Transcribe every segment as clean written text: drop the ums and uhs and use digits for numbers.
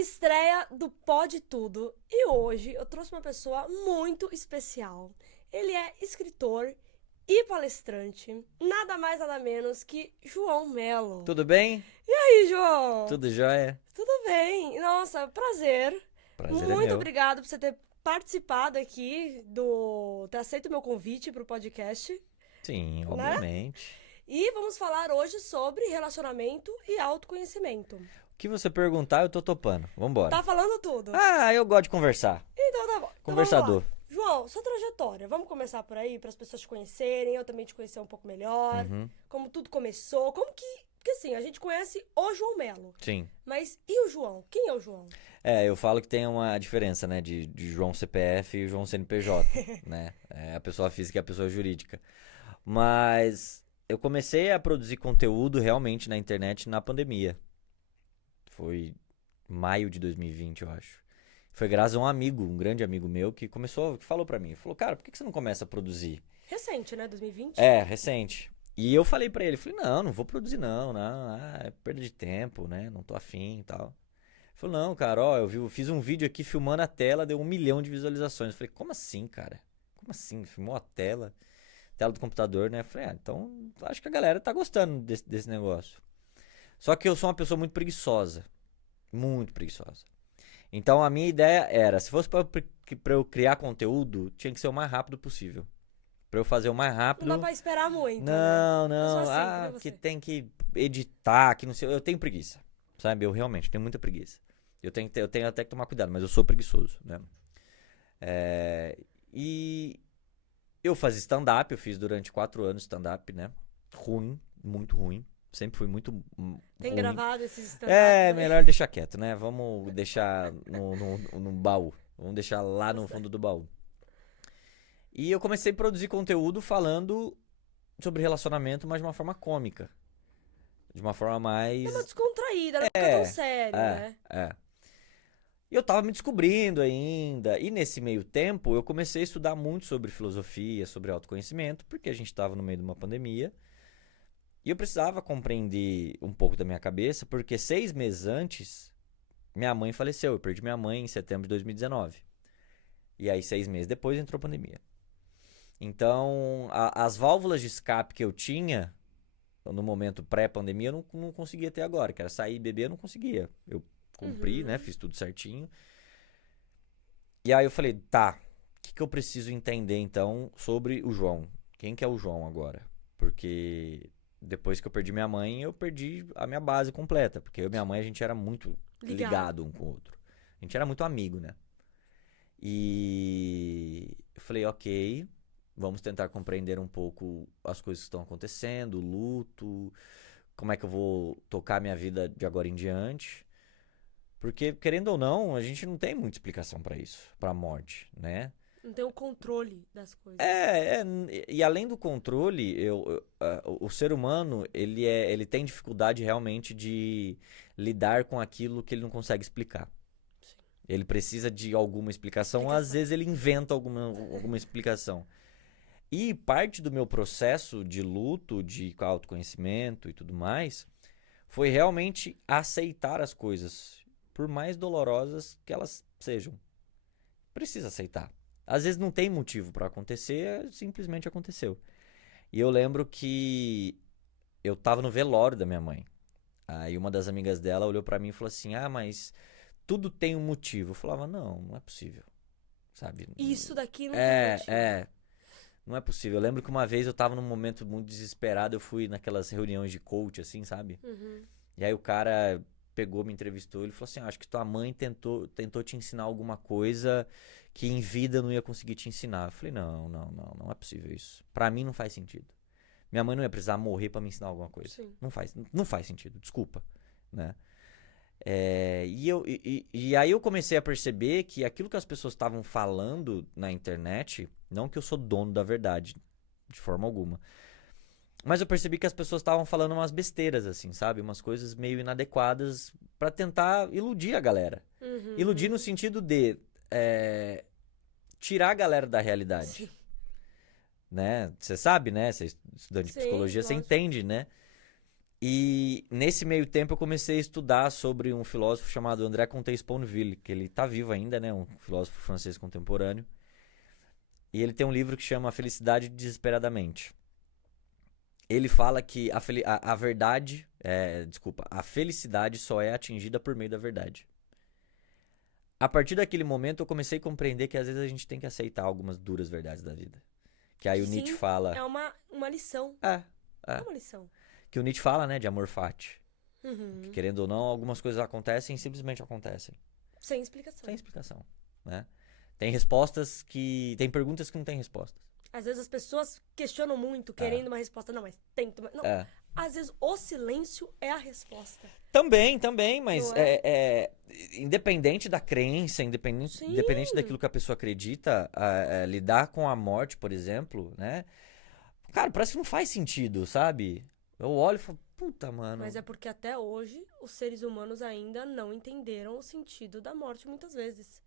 Estreia do Pode Tudo. E hoje eu trouxe uma pessoa muito especial. Ele é escritor e palestrante, nada mais nada menos que João Melo. Tudo bem? E aí, João? Tudo jóia? Tudo bem? Nossa, prazer. Prazer é Muito meu. obrigado por você ter participado aqui ter aceito o meu convite para o podcast, Sim, né? obviamente. E vamos falar hoje sobre relacionamento e autoconhecimento. O que você perguntar, eu tô topando. Tá Vambora. falando tudo. Ah, eu gosto de conversar. Então tá bom. Então vamos lá. Conversador. João, sua trajetória. Vamos começar por aí, para as pessoas te conhecerem, eu também te conhecer um pouco melhor. Uhum, Como tudo começou, como que... Porque assim, a gente conhece o João Melo. sim. Mas e o João? Quem é o João? Eu falo que tem uma diferença, né, de João CPF e João CNPJ, né? A pessoa física e a pessoa jurídica. Mas eu comecei a produzir conteúdo realmente na internet na pandemia. Foi maio de 2020, eu acho. Foi graças a um amigo, um grande amigo meu, que falou pra mim, falou, cara, por que você não começa a produzir? Recente, né? 2020? Recente. E eu falei pra ele, falei, não vou produzir não, é perda de tempo, né, não tô afim e tal. Ele falou, não, cara, ó, fiz um vídeo aqui filmando a tela, deu 1 milhão de visualizações. Eu falei, como assim, cara? Como assim? Filmou a tela do computador, né? Eu falei, então acho que a galera tá gostando desse negócio. Só que eu sou uma pessoa muito preguiçosa. Então a minha ideia era, se fosse pra eu criar conteúdo, tinha que ser o mais rápido possível. Pra eu fazer o mais Não dá rápido. pra esperar muito, né? Não, Eu sou não. assim, que nem Que você. tem que editar, que não sei. Eu tenho preguiça. Sabe? Eu realmente tenho muita preguiça. Eu tenho até que tomar cuidado, mas eu sou preguiçoso, né? É, e eu fazia stand-up, eu fiz durante 4 anos stand-up, né? Ruim, muito ruim. Sempre fui muito Tem ruim. gravado esses stand-ups aí? Melhor deixar quieto, né? Vamos deixar no baú. Vamos deixar lá Tá no certo. fundo do baú. E eu comecei a produzir conteúdo falando sobre relacionamento, mas de uma forma cômica. De uma forma É uma mais. descontraída, não fica tão É, sério, é, né? é. E eu tava me descobrindo ainda. E nesse meio tempo, eu comecei a estudar muito sobre filosofia, sobre autoconhecimento, porque a gente tava no meio de uma pandemia. E eu precisava compreender um pouco da minha cabeça, porque 6 meses antes, minha mãe faleceu. Eu perdi minha mãe em setembro de 2019. E aí, 6 meses depois, entrou a pandemia. Então, as válvulas de escape que eu tinha no momento pré-pandemia, eu não conseguia ter agora, que era sair e beber, eu não conseguia. Eu cumpri, né? Uhum. Fiz tudo certinho. E aí eu falei, tá, o que eu preciso entender então sobre o João? Quem que é o João agora? Porque depois que eu perdi minha mãe, eu perdi a minha base completa. Porque eu e minha mãe, a gente era muito Ligado. ligado um com o outro. A gente era muito amigo, né? E eu falei, ok, vamos tentar compreender um pouco as coisas que estão acontecendo, o luto, como é que eu vou tocar minha vida de agora em diante. Porque, querendo ou não, a gente não tem muita explicação pra isso, pra morte, né? Não tem o controle das coisas. E além do controle, o ser humano, ele tem dificuldade realmente de lidar com aquilo que ele não consegue explicar. Sim. Ele precisa de alguma explicação, às Explicação. vezes ele inventa alguma explicação. E parte do meu processo de luto, de autoconhecimento e tudo mais, foi realmente aceitar as coisas, por mais dolorosas que elas sejam. Precisa aceitar. Às vezes não tem motivo para acontecer, simplesmente aconteceu. E eu lembro que eu tava no velório da minha mãe. Aí uma das amigas dela olhou para mim e falou assim: "Ah, mas tudo tem um motivo". Eu falava: "Não é possível". Sabe? Isso daqui não tem É, motivo. é. Não é possível. Eu lembro que uma vez eu tava num momento muito desesperado, eu fui naquelas reuniões de coach, assim, sabe? Uhum. E aí o cara pegou, me entrevistou, ele falou assim, acho que tua mãe tentou te ensinar alguma coisa que em vida eu não ia conseguir te ensinar. Eu falei, não é possível isso. Pra mim não faz sentido. Minha mãe não ia precisar morrer pra me ensinar alguma coisa. Sim. Não faz sentido, desculpa, né? E aí eu comecei a perceber que aquilo que as pessoas estavam falando na internet, não que eu sou dono da verdade, de forma alguma. Mas eu percebi que as pessoas estavam falando umas besteiras, assim, sabe? Umas coisas meio inadequadas pra tentar iludir a galera. Iludir no Uhum. sentido de tirar a galera da Sim. realidade, né? Você sabe, né? Você é estudante de Sim, psicologia, você lógico. entende, né? E nesse meio tempo eu comecei a estudar sobre um filósofo chamado André Comte-Sponville, que ele tá vivo ainda, né? Um filósofo francês contemporâneo. E ele tem um livro que chama A Felicidade Desesperadamente. Ele fala que a verdade, a felicidade só é atingida por meio da verdade. A partir daquele momento eu comecei a compreender que às vezes a gente tem que aceitar algumas duras verdades da vida. Que aí o Sim, Nietzsche fala... é uma lição. É, É é. uma lição. Que o Nietzsche fala, né, de amor fati. Uhum. Que, querendo ou não, algumas coisas acontecem e simplesmente acontecem. Sem explicação. Sem explicação, né? Tem respostas que... Tem perguntas que não tem respostas. Às vezes as pessoas questionam muito, querendo uma resposta. Não, mas tem que... Não. É. Às vezes o silêncio é a resposta. Também, mas Não é? independente da crença, Sim. independente daquilo que a pessoa acredita, lidar com a morte, por exemplo, né? Cara, parece que não faz sentido, sabe? Eu olho e falo, puta, mano. Mas é porque até hoje os seres humanos ainda não entenderam o sentido da morte muitas vezes.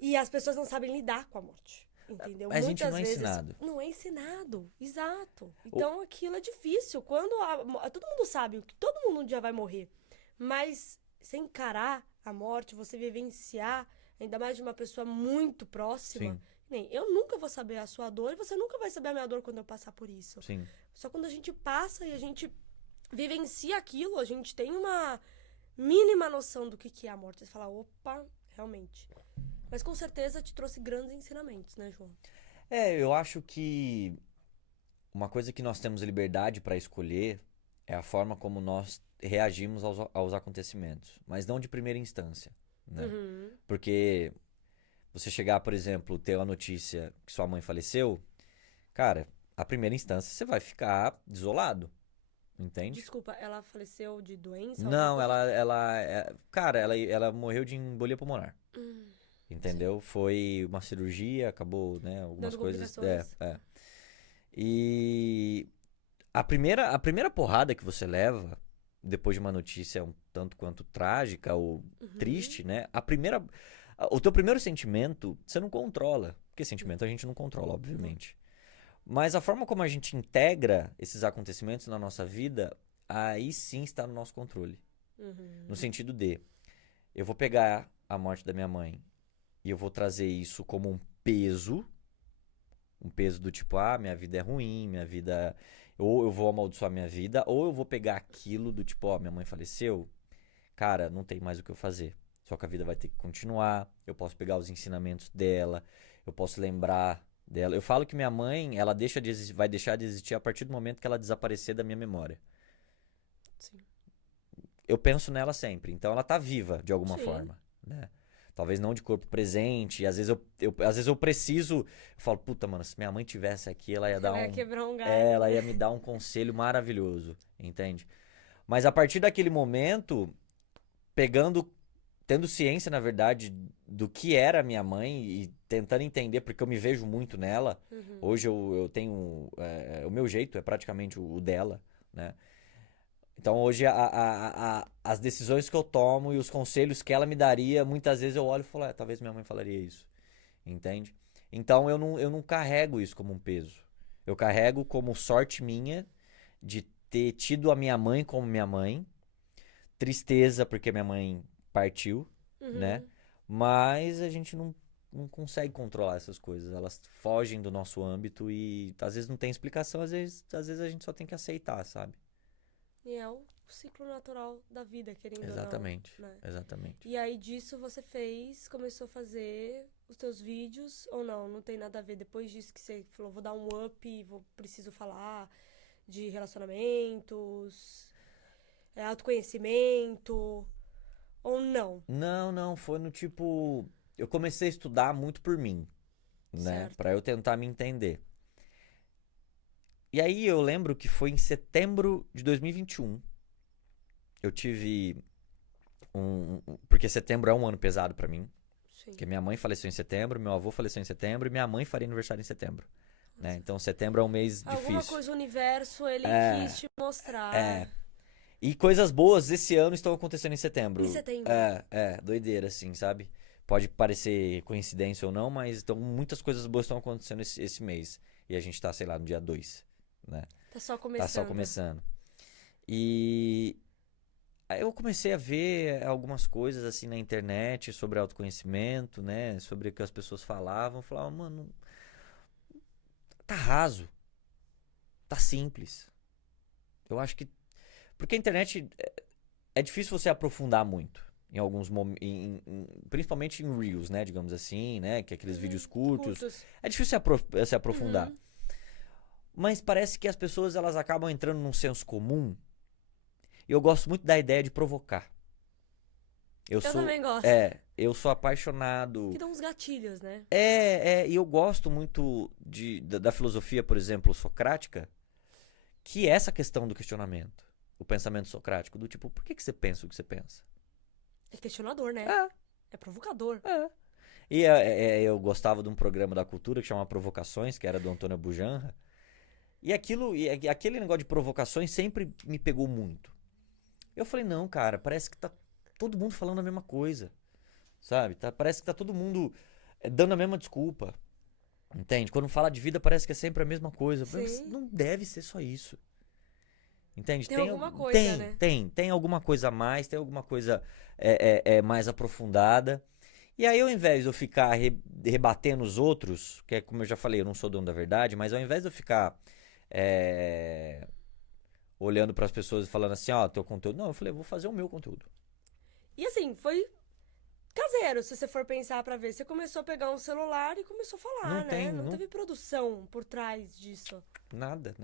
E as pessoas não sabem lidar com a morte. Entendeu? Mas a gente Muitas não é vezes ensinado. não é ensinado. Exato. Então aquilo é difícil. Todo mundo sabe que todo mundo um dia vai morrer. Mas você encarar a morte, você vivenciar, ainda mais de uma pessoa muito próxima. Sim. Nem eu nunca vou saber a sua dor e você nunca vai saber a minha dor quando eu passar por isso. Sim. Só quando a gente passa e a gente vivencia aquilo, a gente tem uma mínima noção do que é a morte. Você fala, opa, realmente. Mas com certeza te trouxe grandes ensinamentos, né, João? Eu acho que uma coisa que nós temos liberdade para escolher é a forma como nós reagimos aos acontecimentos, mas não de primeira instância, né? Uhum. Porque você chegar, por exemplo, ter a notícia que sua mãe faleceu, cara, a primeira instância você vai ficar desolado, entende? Desculpa, ela faleceu de doença? Não, Alguma cara, ela morreu de embolia pulmonar. coisa? Entendeu? Foi uma cirurgia, acabou, né? Algumas Dando coisas. complicações. E a primeira porrada que você leva, depois de uma notícia um tanto quanto trágica ou triste, né? O teu primeiro sentimento, você não controla. Porque sentimento a gente não controla, obviamente. Mas a forma como a gente integra esses acontecimentos na nossa vida, aí sim está no nosso controle. No sentido de, eu vou pegar a morte da minha mãe e eu vou trazer isso como um peso do tipo, minha vida é ruim, minha vida... Ou eu vou amaldiçoar minha vida, ou eu vou pegar aquilo do tipo, minha mãe faleceu, cara, não tem mais o que eu fazer. Só que a vida vai ter que continuar, eu posso pegar os ensinamentos dela, eu posso lembrar dela. Eu falo que minha mãe, ela vai deixar de existir a partir do momento que ela desaparecer da minha memória. Sim. Eu penso nela sempre, então ela tá viva de alguma Sim. forma, né? Talvez não de corpo presente, e às vezes eu preciso, eu falo, puta, mano, se minha mãe tivesse aqui, ela ia dar Ela ia quebrar um galho. ela ia me dar um conselho maravilhoso, entende? Mas a partir daquele momento, tendo ciência, na verdade, do que era a minha mãe e tentando entender, porque eu me vejo muito nela. Hoje eu tenho, o meu jeito é praticamente o dela, né? Então hoje as decisões que eu tomo e os conselhos que ela me daria, muitas vezes eu olho e falo, talvez minha mãe falaria isso, entende? Então eu não carrego isso como um peso. Eu carrego como sorte minha de ter tido a minha mãe como minha mãe, tristeza porque minha mãe partiu, né? Mas a gente não consegue controlar essas coisas, elas fogem do nosso âmbito e às vezes não tem explicação, às vezes a gente só tem que aceitar, sabe? E é o ciclo natural da vida, querendo Exatamente, ou não. Né? exatamente. E aí disso você começou a fazer os teus vídeos, ou não? Não tem nada a ver. Depois disso que você falou, vou dar um up, preciso falar de relacionamentos, autoconhecimento, ou não? Não, foi no tipo... Eu comecei a estudar muito por mim, né? Certo. Pra eu tentar me entender. E aí eu lembro que foi em setembro de 2021. Eu tive porque setembro é um ano pesado pra mim. Sim. Porque minha mãe faleceu em setembro, meu avô faleceu em setembro e minha mãe faria aniversário em setembro. Né? Então setembro é um mês difícil. Alguma coisa o universo, ele quis te mostrar. E coisas boas esse ano estão acontecendo em setembro. Em setembro. Doideira, assim, sabe? Pode parecer coincidência ou não, mas muitas coisas boas estão acontecendo esse mês. E a gente tá, sei lá, no dia 2, né? Tá só começando. Tá só começando. E aí eu comecei a ver algumas coisas assim na internet sobre autoconhecimento, né? Sobre o que as pessoas falavam. Eu falava, mano, tá raso, tá simples. Eu acho que. Porque a internet é difícil você aprofundar muito. Em alguns momentos. Principalmente em Reels, né? Digamos assim, né? Que é aqueles vídeos curtos. Curtos. É difícil se aprofundar. Uhum. Mas parece que as pessoas elas acabam entrando num senso comum. E eu gosto muito da ideia de provocar. Eu também gosto. Eu sou apaixonado. Que dão uns gatilhos, né? E eu gosto muito da filosofia, por exemplo, socrática, que é essa questão do questionamento. O pensamento socrático, do tipo, por que você pensa o que você pensa? É questionador, né? É provocador. E eu gostava de um programa da cultura que chama Provocações, que era do Antônio Bujanra. E aquele negócio de provocações sempre me pegou muito. Eu falei, não, cara, parece que tá todo mundo falando a mesma coisa. Sabe? Parece que tá todo mundo dando a mesma desculpa. Entende? Quando fala de vida, parece que é sempre a mesma coisa. Mas não deve ser só isso. Entende? Tem alguma coisa, né? Tem alguma coisa a mais, tem alguma coisa mais aprofundada. E aí, ao invés de eu ficar rebatendo os outros, que é como eu já falei, eu não sou dono da verdade, mas ao invés de eu ficar olhando para as pessoas e falando assim, ó, teu conteúdo. Não, eu falei, eu vou fazer o meu conteúdo. E assim, foi caseiro, se você for pensar pra ver. Você começou a pegar um celular e começou a falar, né? Não teve produção por trás disso. Nada.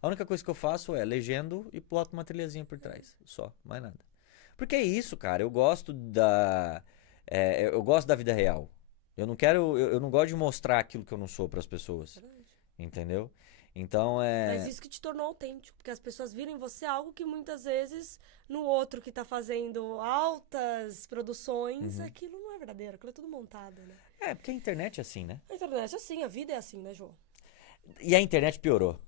A única coisa que eu faço é legendo e boto uma trilhazinha por trás. Só, mais nada. Porque é isso, cara. Eu gosto eu gosto da vida real. Eu não gosto de mostrar aquilo que eu não sou pras pessoas. Verdade. Entendeu? Então Mas isso que te tornou autêntico, porque as pessoas viram em você algo que muitas vezes no outro que tá fazendo altas produções, aquilo não é verdadeiro, aquilo é tudo montado, né? Porque a internet é assim, né? A internet é assim, a vida é assim, né, João? E a internet piorou.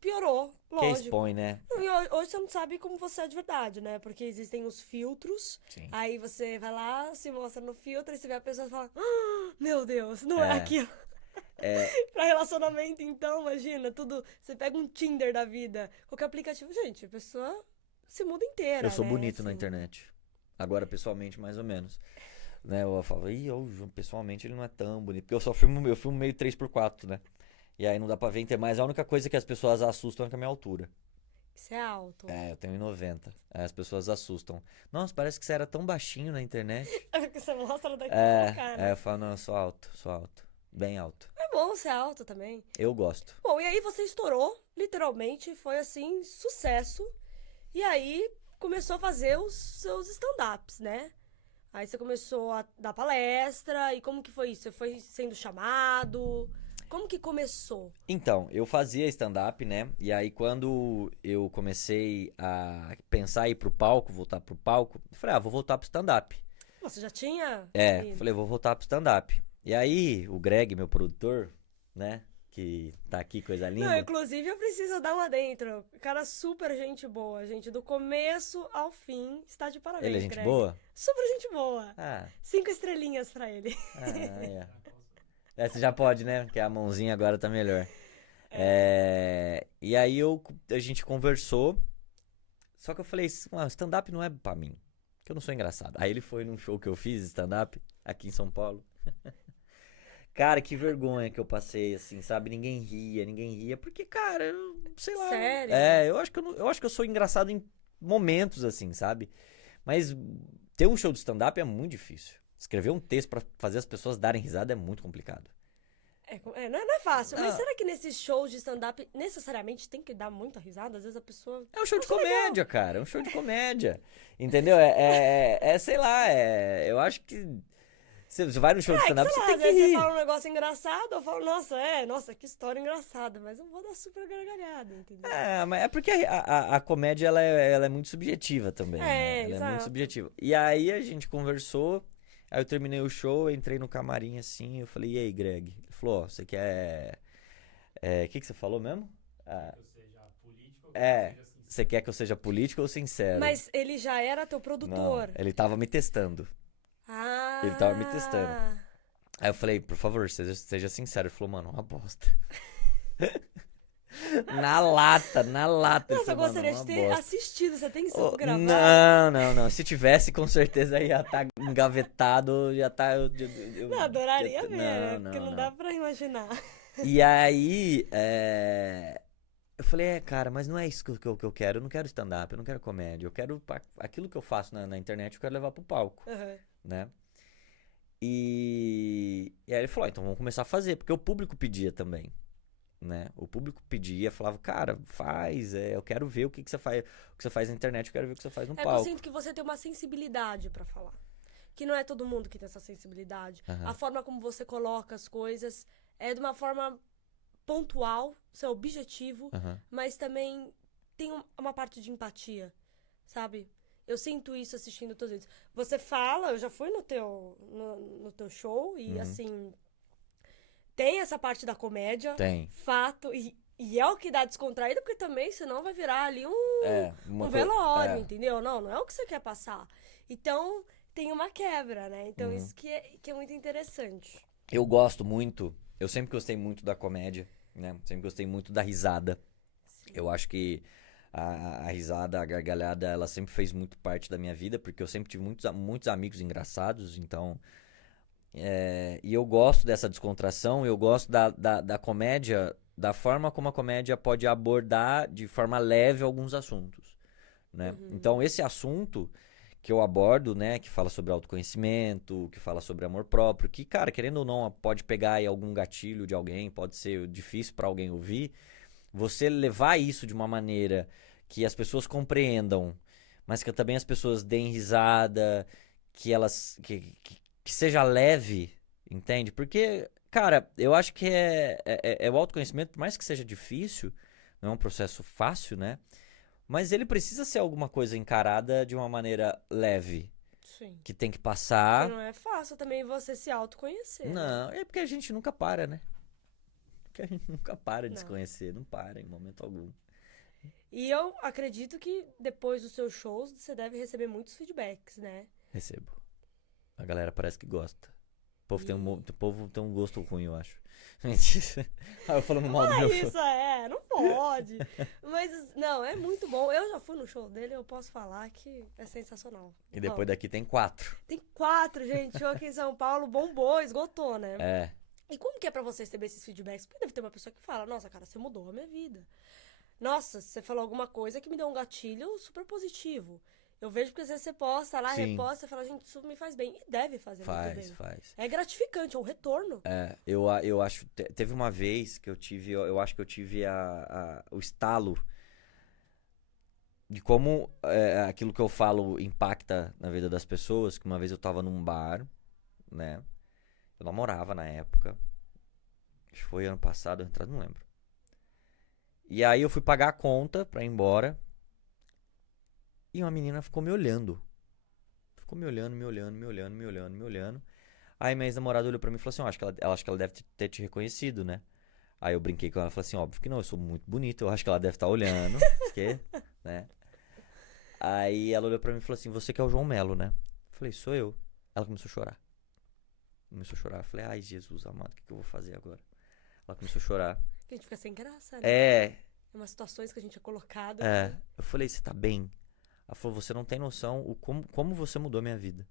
Piorou, Que lógico. expõe, né? Não, e hoje você não sabe como você é de verdade, né? Porque existem os filtros. Sim. Aí você vai lá, se mostra no filtro, e você vê a pessoa e fala: meu Deus, não é aquilo. Pra relacionamento, então, imagina, tudo. Você pega um Tinder da vida, qualquer aplicativo. Gente, a pessoa se muda inteira. Eu sou né? bonito na Assim. internet. Agora, pessoalmente, mais ou menos. Né? Eu falo, pessoalmente ele não é tão bonito. Porque eu filmo meio 3x4, né? E aí não dá pra ver ter mais. A única coisa que as pessoas assustam é com a minha altura. Isso é alto. Eu tenho 1,90. Aí as pessoas assustam. Nossa, parece que você era tão baixinho na internet. É porque você mostra daqui pra cá, né? Eu falo, não, eu sou alto. Bem alto. É bom ser alto também. Eu gosto. Bom, e aí você estourou, literalmente, foi assim, sucesso. E aí começou a fazer os seus stand-ups, né? Aí você começou a dar palestra, e como que foi isso? Você foi sendo chamado? Como que começou? Então, eu fazia stand-up, né? E aí quando eu comecei a pensar em ir pro palco, voltar pro palco, eu falei, vou voltar pro stand-up. Você já tinha? Falei, vou voltar pro stand-up. E aí, o Greg, meu produtor, né? Que tá aqui, coisa linda. Não, inclusive eu preciso dar uma dentro. Cara, super gente boa, gente. Do começo ao fim, está de parabéns, Ele é gente Greg. boa? Super gente boa. 5 estrelinhas pra ele. Você já pode, né? Porque a mãozinha agora tá melhor. E aí a gente conversou. Só que eu falei, stand-up não é pra mim. Que eu não sou engraçado. Aí ele foi num show que eu fiz, stand-up, aqui em São Paulo. Cara, que vergonha que eu passei, assim, sabe? Ninguém ria. Porque, cara, sei lá. Sério? Eu acho que eu sou engraçado em momentos, assim, sabe? Mas ter um show de stand-up é muito difícil. Escrever um texto pra fazer as pessoas darem risada é muito complicado. Não é fácil. Mas será que nesses shows de stand-up necessariamente tem que dar muita risada? Às vezes a pessoa... É um show de comédia, cara. É um show de comédia. Entendeu? Sei lá, eu acho que... Você vai no show de stand-up, você tem às que vezes rir. você fala um negócio engraçado, eu falo, nossa, que história engraçada. Mas eu vou dar super gargalhada, entendeu? Mas é porque a comédia, ela é muito subjetiva também, né? Ela exato. é muito subjetiva. E aí a gente conversou, aí eu terminei o show, entrei no camarim assim, eu falei, e aí, Greg? Ele falou, você quer... O que você falou mesmo? Que eu seja político ou que eu seja sincero? Você quer que eu seja político ou sincero? Mas ele já era teu produtor. Não, ele tava me testando. Ele tava me testando. Aí eu falei, por favor, seja sincero. Ele falou, mano, uma bosta. Na lata, na lata. Ele Nossa, eu falou, gostaria "Mano, de uma ter bosta." assistido. Você tem isso Oh, gravado? não. Se tivesse, com certeza ia estar engavetado, ia estar. Não, adoraria ver, né? Porque não dá Não. pra imaginar. E aí, eu falei, cara, mas não é isso que eu quero. Eu não quero stand-up, eu não quero comédia. Eu quero aquilo que eu faço na internet, eu quero levar pro palco, Uhum. né? E aí ele falou, então vamos começar a fazer, porque o público pedia também, né? O público pedia, falava, cara, faz, eu quero ver o que você faz, o que você faz na internet, eu quero ver o que você faz no É que eu palco. sinto que você tem uma sensibilidade pra falar. Que não é todo mundo que tem essa sensibilidade. Aham. A forma como você coloca as coisas é de uma forma pontual, seu objetivo, Aham. mas também tem uma parte de empatia, sabe? Eu sinto isso assistindo todos eles. Você fala, eu já fui no teu show e Uhum. assim, tem essa parte da comédia, Tem. fato, e é o que dá descontraído, porque também senão vai virar ali um Uma velório, entendeu? Não é o que você quer passar. Então, tem uma quebra, né? Então, isso que é muito interessante. Eu gosto muito, eu sempre gostei muito da comédia, né? Sempre gostei muito da risada. Sim. Eu acho que a risada, a gargalhada, ela sempre fez muito parte da minha vida, porque eu sempre tive muitos amigos engraçados, então. E eu gosto dessa descontração, eu gosto da comédia, da forma como a comédia pode abordar de forma leve alguns assuntos, né? Então, esse assunto que eu abordo, né, que fala sobre autoconhecimento, que fala sobre amor próprio, que, cara, querendo ou não, pode pegar aí algum gatilho de alguém, pode ser difícil pra alguém ouvir, você levar isso de uma maneira que as pessoas compreendam, mas que também as pessoas deem risada, que elas que seja leve, entende? Porque, cara, eu acho que é o autoconhecimento, por mais que seja difícil, não é um processo fácil, né? Mas ele precisa ser alguma coisa encarada de uma maneira leve, Sim. que tem que Porque passar. não é fácil também você se autoconhecer, né? Não, é porque a gente nunca para, né? Porque a gente nunca para de se Não. conhecer, não para em momento algum. E eu acredito que depois dos seus shows você deve receber muitos feedbacks, né? Recebo. A galera parece que gosta. O povo tem um gosto ruim, eu acho. Mentira. Eu falando mal do meu show. Isso não pode. Mas, não, é muito bom. Eu já fui no show dele, eu posso falar que é sensacional. E depois daqui tem 4. Tem 4, gente. Show aqui em São Paulo, bombou, esgotou, né? É. E como que é pra você receber esses feedbacks? Porque deve ter uma pessoa que fala, nossa, cara, você mudou a minha vida. Nossa, você falou alguma coisa que me deu um gatilho super positivo. Eu vejo porque às vezes você posta lá, Sim. reposta, e fala, gente, isso me faz bem. E deve fazer muito bem. Faz. É gratificante, é um retorno. Eu acho. Teve uma vez que eu tive. Eu acho que eu tive o estalo de como aquilo que eu falo impacta na vida das pessoas. Que uma vez eu tava num bar, né? Eu namorava na época. Acho que foi ano passado, não lembro. E aí eu fui pagar a conta pra ir embora. E uma menina ficou me olhando. Ficou me olhando. Aí minha ex-namorada olhou pra mim e falou assim, acho que ela deve ter te reconhecido, né? Aí eu brinquei com ela e falei assim, óbvio que não, eu sou muito bonito, eu acho que ela deve estar olhando, porque, né? Aí ela olhou pra mim e falou assim, você que é o João Melo, né? Eu falei, sou eu. Ela começou a chorar. Eu falei, ai Jesus amado, o que eu vou fazer agora? Ela começou a chorar. A gente fica sem graça, né? É umas situações que a gente é colocado. Eu falei, você tá bem? Ela falou, você não tem noção como você mudou a minha vida.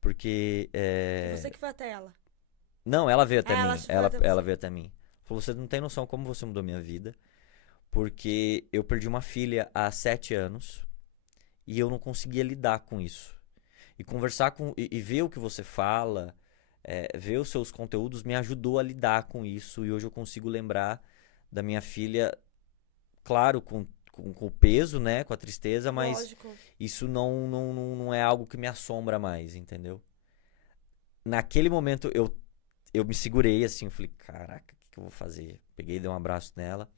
Porque. E você que foi até ela. Não, ela veio até ela mim. foi até Ela você. veio até mim. Falou, você não tem noção como você mudou a minha vida. Porque eu perdi uma filha há 7 anos. E eu não conseguia lidar com isso. E conversar com. E ver o que você fala. Ver os seus conteúdos me ajudou a lidar com isso. E hoje eu consigo lembrar da minha filha. Claro, com o peso, né? Com a tristeza, mas Lógico. isso não é algo que me assombra mais, entendeu? Naquele momento eu me segurei assim, eu falei, caraca, o que eu vou fazer? Peguei, dei um abraço nela.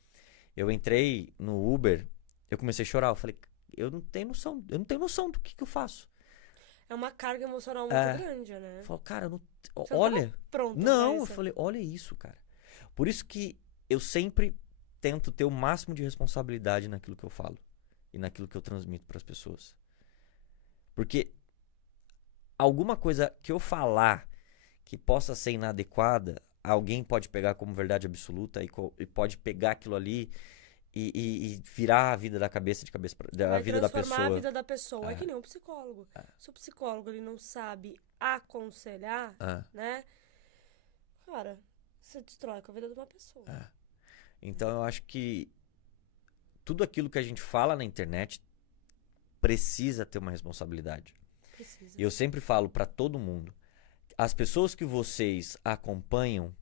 Eu entrei no Uber, eu comecei a chorar, eu falei, eu não tenho noção do que eu faço. É uma carga emocional muito grande, né? Eu falo, cara, Você olha. Não tava pronto não, eu falei, olha isso, cara. Por isso que eu sempre tento ter o máximo de responsabilidade naquilo que eu falo e naquilo que eu transmito para as pessoas. Porque alguma coisa que eu falar que possa ser inadequada, alguém pode pegar como verdade absoluta e pode pegar aquilo ali e virar a vida da Vai vida da transformar pessoa. a vida da pessoa. É É. que nem um psicólogo. Se o psicólogo ele não sabe aconselhar, É. né? Cara, você destrói com a vida de uma pessoa. É. Então eu acho que tudo aquilo que a gente fala na internet precisa ter uma responsabilidade. Precisa. E eu sempre falo pra todo mundo, as pessoas que vocês acompanham,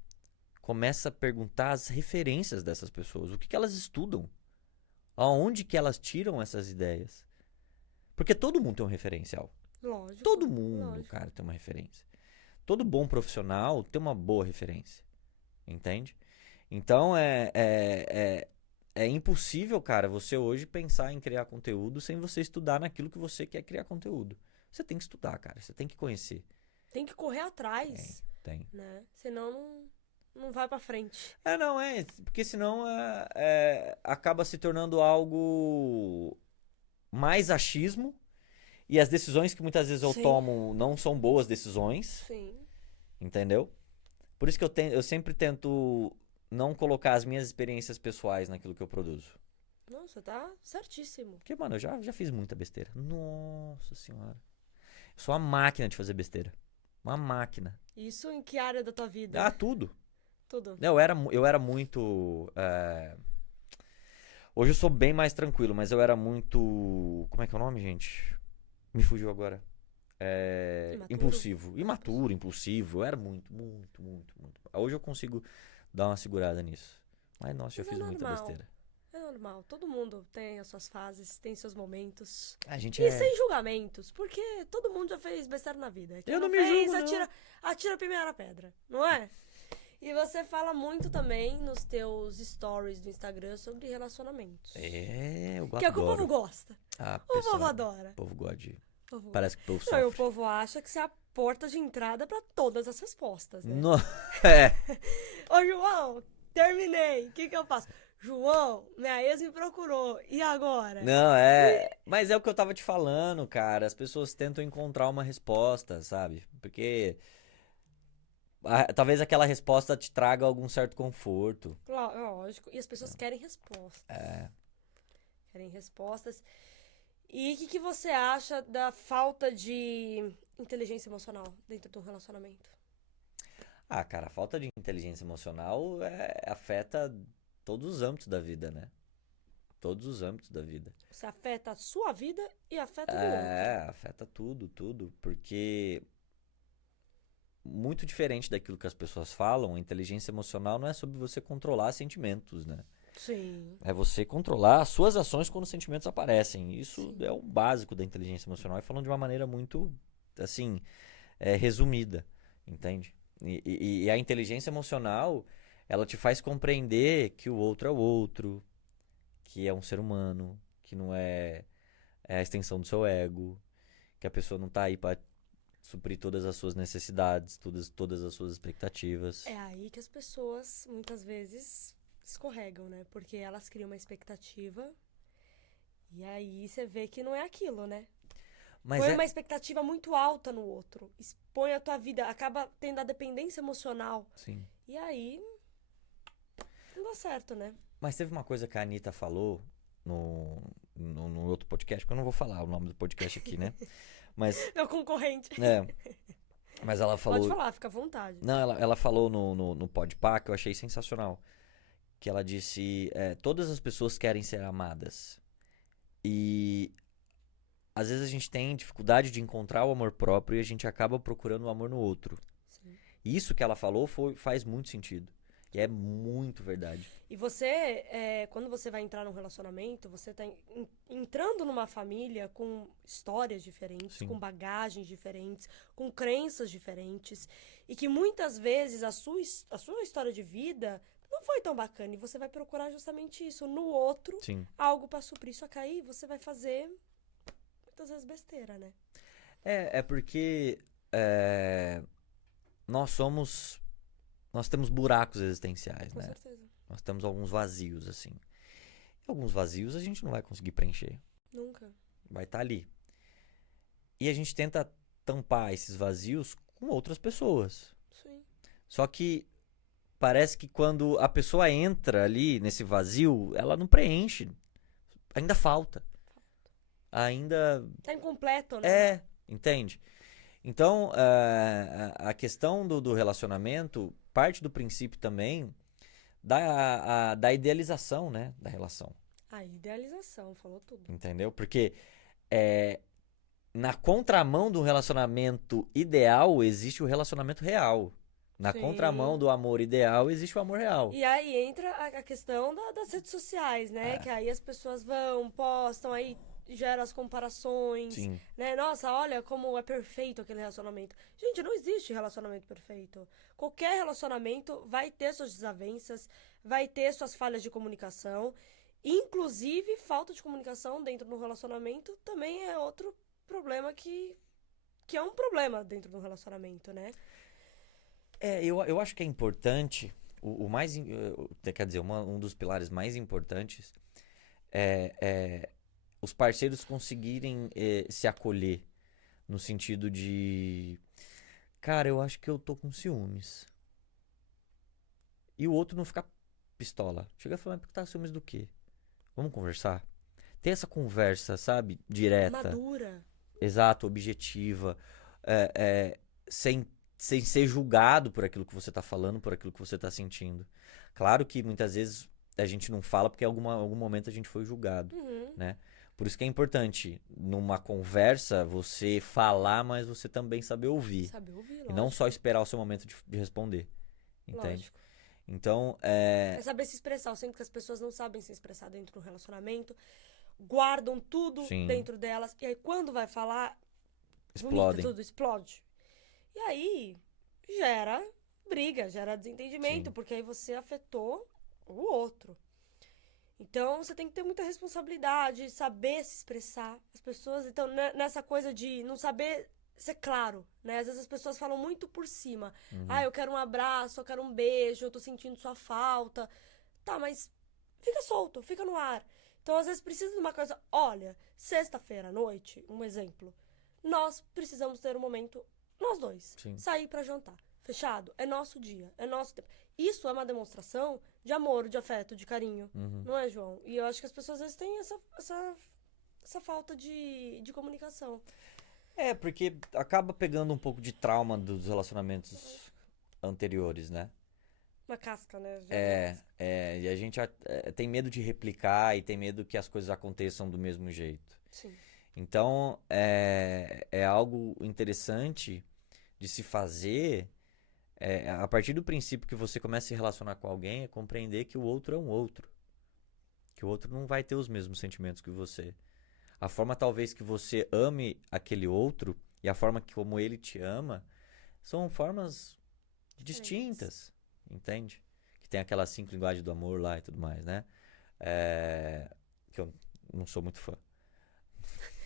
começa a perguntar as referências dessas pessoas, o que elas estudam, aonde que elas tiram essas ideias. Porque todo mundo tem um referencial. Lógico. Todo mundo, lógico. cara, tem uma referência. Todo bom profissional tem uma boa referência. Entende? Então é impossível, cara, você hoje pensar em criar conteúdo sem você estudar naquilo que você quer criar conteúdo. Você tem que estudar, cara. Você tem que conhecer. Tem que correr atrás. Tem. Né? Senão não vai pra frente. Não, porque senão acaba se tornando algo mais achismo e as decisões que muitas vezes eu Sim. tomo não são boas decisões, Sim. entendeu? Por isso que eu sempre tento não colocar as minhas experiências pessoais naquilo que eu produzo. Nossa, tá certíssimo. Porque, mano, eu já fiz muita besteira. Nossa senhora. Eu sou uma máquina de fazer besteira. Uma máquina. Isso em que área da tua vida? Tudo. Tudo. Eu era muito. Hoje eu sou bem mais tranquilo, mas eu era muito. Como é que é o nome, gente? Me fugiu agora. Imaturo? Impulsivo. Imaturo, impulsivo. Eu era muito. Hoje eu consigo dar uma segurada nisso. Mas, nossa, eu Mas fiz é muita normal. besteira. É normal. Todo mundo tem as suas fases, tem seus momentos. A gente E sem julgamentos, porque todo mundo já fez besteira na vida. Quem Eu não me fez, julgo, não. atira a primeira pedra, não é? E você fala muito também nos teus stories do Instagram sobre relacionamentos. eu Que é o que o povo adoro. gosta. O povo adora. O povo gosta de. O povo Parece que o povo Não, e o sofre. povo acha que você é a porta de entrada pra todas as respostas, né? No... Ô, João, terminei. O que eu faço? João, minha ex me procurou. E agora? Não, Mas é o que eu tava te falando, cara. As pessoas tentam encontrar uma resposta, sabe? Porque talvez aquela resposta te traga algum certo conforto. Lógico. E as pessoas querem respostas. Querem respostas. E o que você acha da falta de inteligência emocional dentro de um relacionamento? Cara, a falta de inteligência emocional afeta todos os âmbitos da vida, né? Todos os âmbitos da vida. Você afeta a sua vida e afeta o do outro. Afeta tudo, porque muito diferente daquilo que as pessoas falam, a inteligência emocional não é sobre você controlar sentimentos, né? Sim. É você controlar as suas ações quando os sentimentos aparecem. Isso Sim. é o básico da inteligência emocional. E falando de uma maneira muito, assim, resumida, entende? E a inteligência emocional, ela te faz compreender que o outro é o outro, que é um ser humano, que não é a extensão do seu ego, que a pessoa não tá aí pra suprir todas as suas necessidades, todas as suas expectativas. É aí que as pessoas, muitas vezes, escorregam, né? Porque elas criam uma expectativa e aí você vê que não é aquilo, né? Mas Põe uma expectativa muito alta no outro. Expõe a tua vida, acaba tendo a dependência emocional. Sim. E aí não dá certo, né? Mas teve uma coisa que a Anitta falou no outro podcast, porque eu não vou falar o nome do podcast aqui, né? Mas, Meu concorrente. mas ela falou... Pode falar, fica à vontade. Não, ela falou no Podpah, que eu achei sensacional. Que ela disse, todas as pessoas querem ser amadas. E às vezes a gente tem dificuldade de encontrar o amor próprio e a gente acaba procurando o amor no outro. Sim. E isso que ela falou faz muito sentido. E é muito verdade. E você, quando você vai entrar num relacionamento, você tá entrando numa família com histórias diferentes, Sim. com bagagens diferentes, com crenças diferentes. E que muitas vezes a sua história de vida não foi tão bacana. E você vai procurar justamente isso no outro, Sim. algo pra suprir. Só que aí você vai fazer muitas vezes besteira, né? É porque nós temos buracos existenciais, Com né? certeza. Nós temos alguns vazios, assim. E alguns vazios a gente não vai conseguir preencher. Nunca. Vai estar ali. E a gente tenta tampar esses vazios com outras pessoas. Sim. Só que parece que quando a pessoa entra ali nesse vazio, ela não preenche. Ainda falta. Ainda... Tá incompleto, né? Entende? Então, a questão do relacionamento parte do princípio também da idealização, né, da relação. A idealização, falou tudo. Entendeu? Porque na contramão do relacionamento ideal existe o relacionamento real. Na Sim. contramão do amor ideal existe o amor real. E aí entra a questão das redes sociais, né? Que aí as pessoas vão, postam, aí gera as comparações, Sim. né? Nossa, olha como é perfeito aquele relacionamento. Gente, não existe relacionamento perfeito. Qualquer relacionamento vai ter suas desavenças, vai ter suas falhas de comunicação. Inclusive, falta de comunicação dentro do relacionamento também é outro problema que é um problema dentro do relacionamento, né? Eu acho que é importante, quer dizer, um dos pilares mais importantes é os parceiros conseguirem se acolher, no sentido de, cara, eu acho que eu tô com ciúmes. E o outro não ficar pistola. Chega a falar, mas tá com ciúmes do quê? Vamos conversar? Ter essa conversa, sabe, direta. Madura. Exato, objetiva, sem ser julgado por aquilo que você tá falando, por aquilo que você tá sentindo. Claro que muitas vezes a gente não fala porque em algum momento a gente foi julgado, né? Por isso que é importante, numa conversa, você falar, mas você também saber ouvir. Saber ouvir, lógico. E não só esperar o seu momento de responder, entende? Lógico. Então, É saber se expressar. Eu sinto que as pessoas não sabem se expressar dentro do relacionamento, guardam tudo Sim. dentro delas, e aí quando vai falar, explodem. vomita tudo, explode. E aí gera briga, gera desentendimento, Sim. porque aí você afetou o outro. Então você tem que ter muita responsabilidade, saber se expressar. As pessoas, então, nessa coisa de não saber ser claro, né? Às vezes as pessoas falam muito por cima. Ah, eu quero um abraço, eu quero um beijo, eu tô sentindo sua falta. Tá, mas fica solto, fica no ar. Então, às vezes, precisa de uma coisa. Olha, sexta-feira à noite, um exemplo. Nós precisamos ter um momento, nós dois. Sim. Sair pra jantar. Fechado? É nosso dia, é nosso tempo. Isso é uma demonstração de amor, de afeto, de carinho. Não é, João? E eu acho que as pessoas às vezes têm essa falta de comunicação. Porque acaba pegando um pouco de trauma dos relacionamentos anteriores, né? Uma casca, né? E a gente tem medo de replicar e tem medo que as coisas aconteçam do mesmo jeito. Sim. Então, é algo interessante de se fazer a partir do princípio que você começa a se relacionar com alguém, é compreender que o outro é um outro. Que o outro não vai ter os mesmos sentimentos que você. A forma talvez que você ame aquele outro e a forma como ele te ama são formas distintas, entende? Que tem aquelas 5 linguagens do amor lá e tudo mais, né? Que eu não sou muito fã.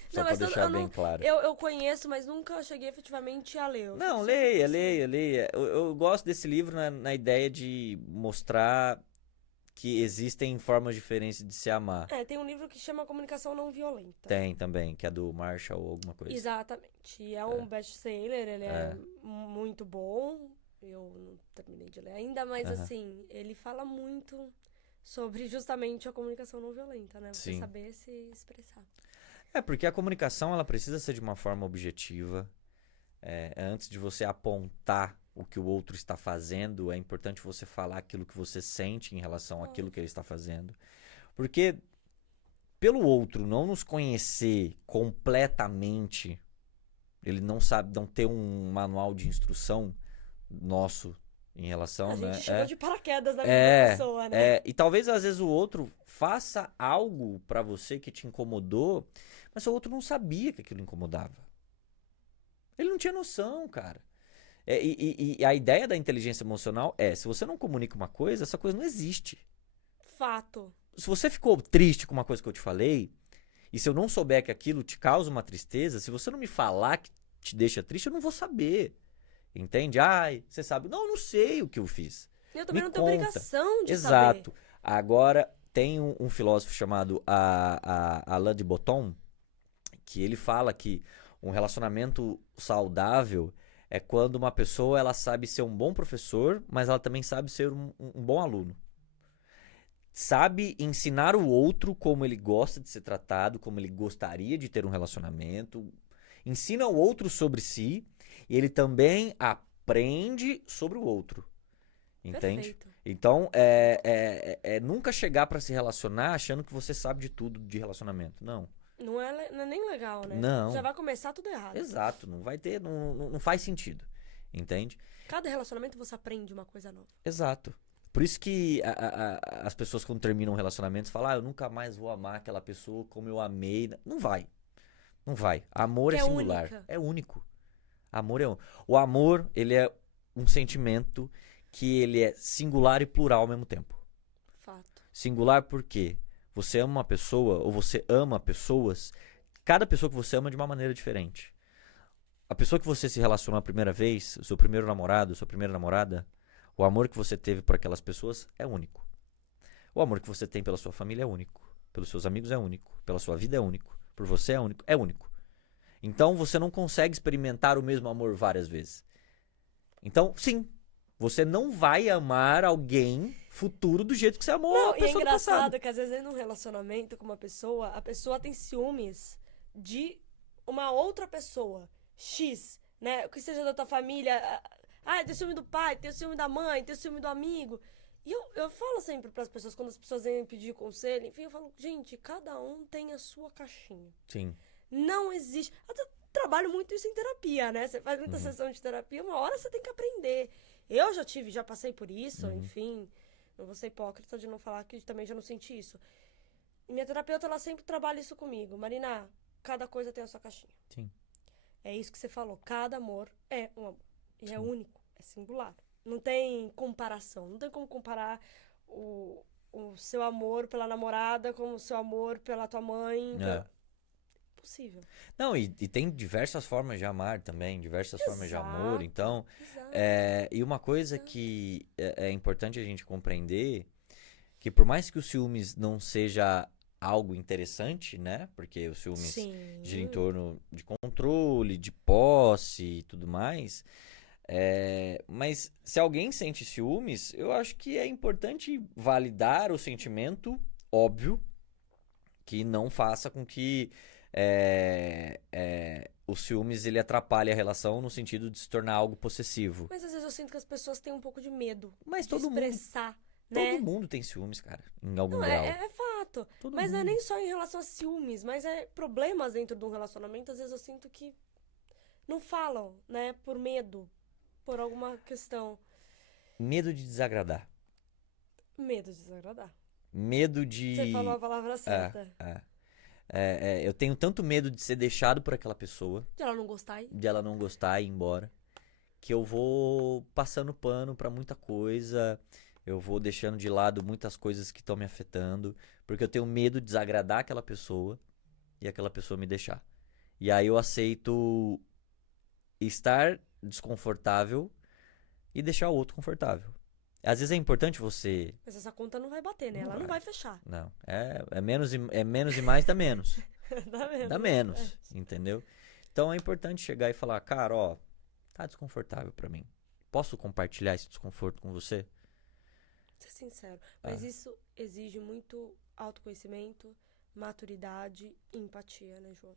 Só pra deixar bem claro. Eu conheço, mas nunca cheguei efetivamente a ler. Não, leia. Eu gosto desse livro na ideia de mostrar que existem formas diferentes de se amar. Tem um livro que chama Comunicação Não Violenta. Tem também, que é do Marshall ou alguma coisa. Exatamente. E é um best-seller, ele é muito bom. Eu não terminei de ler ainda, mas assim, ele fala muito sobre justamente a comunicação não violenta, né? Você Sim. saber se expressar. Porque a comunicação ela precisa ser de uma forma objetiva. Antes de você apontar o que o outro está fazendo, é importante você falar aquilo que você sente em relação àquilo que ele está fazendo. Porque pelo outro não nos conhecer completamente, ele não ter um manual de instrução nosso em relação, A né? gente chegou de paraquedas na vida da pessoa, né? E talvez às vezes o outro faça algo pra você que te incomodou, mas o outro não sabia que aquilo incomodava. Ele não tinha noção, cara. E a ideia da inteligência emocional se você não comunica uma coisa, essa coisa não existe. Fato. Se você ficou triste com uma coisa que eu te falei, e se eu não souber que aquilo te causa uma tristeza, se você não me falar que te deixa triste, eu não vou saber. Entende? Você sabe. Não sei o que eu fiz. Eu também Me não tenho conta. obrigação de Exato. saber. Agora, tem um filósofo chamado Alain de Botton, que ele fala que um relacionamento saudável é quando uma pessoa ela sabe ser um bom professor, mas ela também sabe ser um bom aluno. Sabe ensinar o outro como ele gosta de ser tratado, como ele gostaria de ter um relacionamento. Ensina o outro sobre si e ele também aprende sobre o outro. Entende? Perfeito. Então, nunca chegar pra se relacionar achando que você sabe de tudo de relacionamento. Não. Não é nem legal, né? Não. Já vai começar tudo errado. Exato. Não vai ter, não faz sentido. Entende? Cada relacionamento você aprende uma coisa nova. Exato. Por isso que as pessoas quando terminam um relacionamento falam, eu nunca mais vou amar aquela pessoa como eu amei. Não vai. Não vai. Amor Que é é singular. única. É único. Amor é único. O amor, ele é um sentimento que ele é singular e plural ao mesmo tempo. Fato. Singular porque você ama uma pessoa ou você ama pessoas, cada pessoa que você ama é de uma maneira diferente. A pessoa que você se relacionou a primeira vez, o seu primeiro namorado, sua primeira namorada, o amor que você teve por aquelas pessoas é único. O amor que você tem pela sua família é único. Pelos seus amigos é único. Pela sua vida é único. Por você é único. É único. Então você não consegue experimentar o mesmo amor várias vezes. Então, sim, você não vai amar alguém futuro do jeito que você amou a Não, e é pessoa do passado. engraçado que às vezes num relacionamento com uma pessoa, a pessoa tem ciúmes de uma outra pessoa, X, né? Que seja da tua família. Tem ciúme do pai, tem ciúme da mãe, tem ciúme do amigo. E eu falo sempre pras pessoas, quando as pessoas vêm pedir conselho, enfim, eu falo, gente, cada um tem a sua caixinha. Sim. Não existe. Eu trabalho muito isso em terapia, né? Você faz muita sessão de terapia, uma hora você tem que aprender. Eu já passei por isso, enfim. Não vou ser hipócrita de não falar que também já não senti isso. E minha terapeuta, ela sempre trabalha isso comigo. Marina, cada coisa tem a sua caixinha. Sim. É isso que você falou. Cada amor é um amor. E é único, é singular. Não tem comparação. Não tem como comparar o seu amor pela namorada com o seu amor pela tua mãe. Impossível. Não, e tem diversas formas de amar também, diversas formas de amor. Então, Exato. e uma coisa que é importante a gente compreender, que por mais que o ciúmes não seja algo interessante, né? Porque o ciúmes Sim. gira em torno de controle, de posse e tudo mais. Mas se alguém sente ciúmes, eu acho que é importante validar o sentimento, óbvio, que não faça com que o ciúmes ele atrapalhe a relação no sentido de se tornar algo possessivo. Mas às vezes eu sinto que as pessoas têm um pouco de medo Mas de todo expressar, né? Todo mundo tem ciúmes, cara, em algum Não, grau. é fato. Todo Mas não é mundo. nem só em relação a ciúmes, mas é problemas dentro de um relacionamento. Às vezes eu sinto que não falam, né? Por medo, por alguma questão. Medo de desagradar. Medo de desagradar. Medo de. Você falou a palavra certa. Eu tenho tanto medo de ser deixado por aquela pessoa, De ela não gostar. de ela não gostar e ir embora, que eu vou passando pano pra muita coisa, eu vou deixando de lado muitas coisas que estão me afetando, porque eu tenho medo de desagradar aquela pessoa e aquela pessoa me deixar. E aí eu aceito estar desconfortável e deixar o outro confortável. Às vezes é importante você. Mas essa conta não vai bater, né? Não Ela não vai. vai fechar. Não, é menos e mais dá menos. Dá menos. Dá menos, entendeu? Então é importante chegar e falar, cara, ó, tá desconfortável pra mim. Posso compartilhar esse desconforto com você? Ser sincero. Mas isso exige muito autoconhecimento, maturidade e empatia, né, João?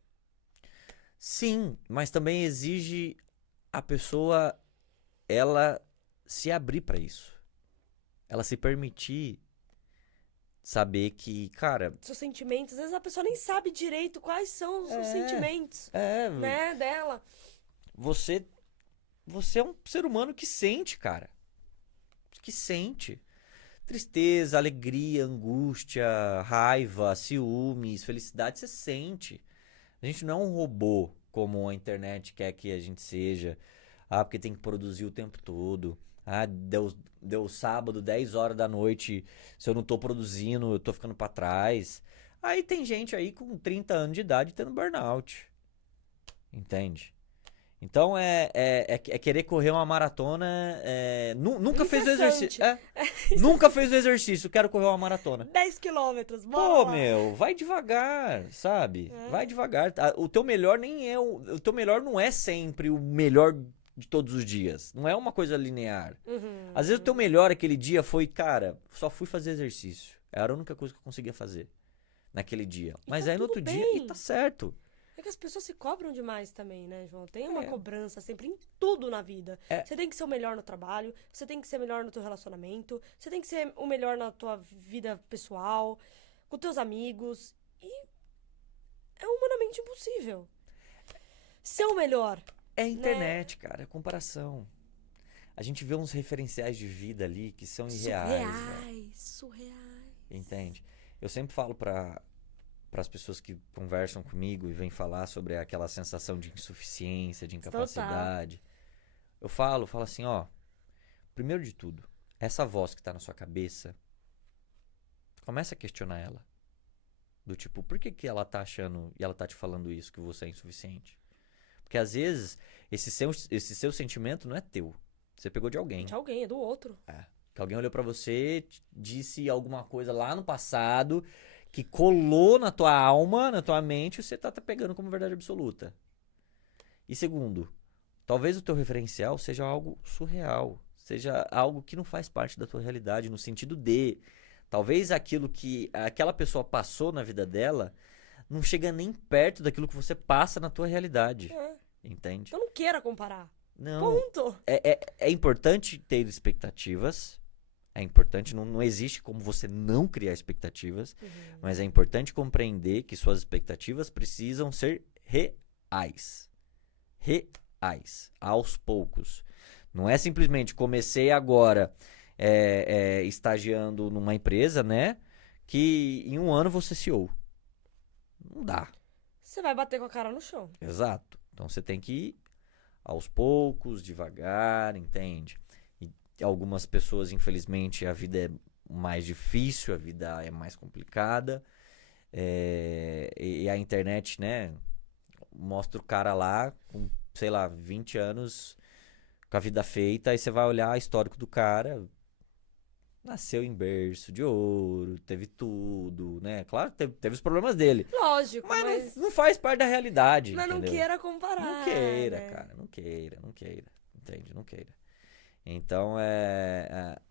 Sim, mas também exige a pessoa ela se abrir pra isso. Ela se permitir saber que, cara, Seus sentimentos, às vezes a pessoa nem sabe direito quais são os sentimentos, né, dela. você é um ser humano que sente, cara. Que sente. Tristeza, alegria, angústia, raiva, ciúmes, felicidade, você sente. A gente não é um robô como a internet quer que a gente seja. Porque tem que produzir o tempo todo. Deu sábado, 10 horas da noite, se eu não tô produzindo, eu tô ficando pra trás. Aí tem gente aí com 30 anos de idade tendo burnout. Entende? Então é querer correr uma maratona. Nunca fez o exercício. Nunca fez o exercício, quero correr uma maratona. 10 quilômetros, bora Pô, lá. meu, vai devagar, sabe? Vai devagar. O teu melhor nem é. O teu melhor não é sempre o melhor de todos os dias. Não é uma coisa linear. Uhum. Às vezes o teu melhor aquele dia foi, cara, só fui fazer exercício. Era a única coisa que eu conseguia fazer naquele dia. Mas tá aí no tudo outro bem. dia, e tá certo. É que as pessoas se cobram demais também, né, João? Tem uma É. cobrança sempre em tudo na vida. É. Você tem que ser o melhor no trabalho, você tem que ser o melhor no teu relacionamento, você tem que ser o melhor na tua vida pessoal, com teus amigos. E é humanamente impossível ser o melhor. É a internet, cara, é comparação. A gente vê uns referenciais de vida ali que são irreais. velho. Surreais. Entende? Eu sempre falo para as pessoas que conversam comigo e vêm falar sobre aquela sensação de insuficiência, de incapacidade. Eu falo assim, ó, primeiro de tudo, essa voz que tá na sua cabeça, começa a questionar ela. Do tipo, por que ela tá achando e ela tá te falando isso, que você é insuficiente? Porque às vezes esse seu sentimento não é teu. Você pegou de alguém. De alguém, é do outro. Que alguém olhou pra você, disse alguma coisa lá no passado, que colou na tua alma, na tua mente, e você tá pegando como verdade absoluta. E segundo, talvez o teu referencial seja algo surreal, seja algo que não faz parte da tua realidade, no sentido de, talvez aquilo que aquela pessoa passou na vida dela não chega nem perto daquilo que você passa na tua realidade. É. Entende? Então não queira comparar. Não. Ponto. É importante ter expectativas. É importante, não existe como você não criar expectativas, mas é importante compreender que suas expectativas precisam ser reais. Reais. Aos poucos. Não é simplesmente comecei agora estagiando numa empresa, né? Que em um ano você CEO. Não dá. Você vai bater com a cara no chão. Exato. Então você tem que ir aos poucos, devagar, entende? E algumas pessoas, infelizmente, a vida é mais difícil, a vida é mais complicada. E a internet, né, mostra o cara lá com, sei lá, 20 anos com a vida feita, aí você vai olhar o histórico do cara, nasceu em berço de ouro, teve tudo, né? Claro, teve os problemas dele. Lógico, Mas mas não faz parte da realidade, não entendeu? queira comparar. Não queira, né? cara, não queira. Entende? Não queira. Então,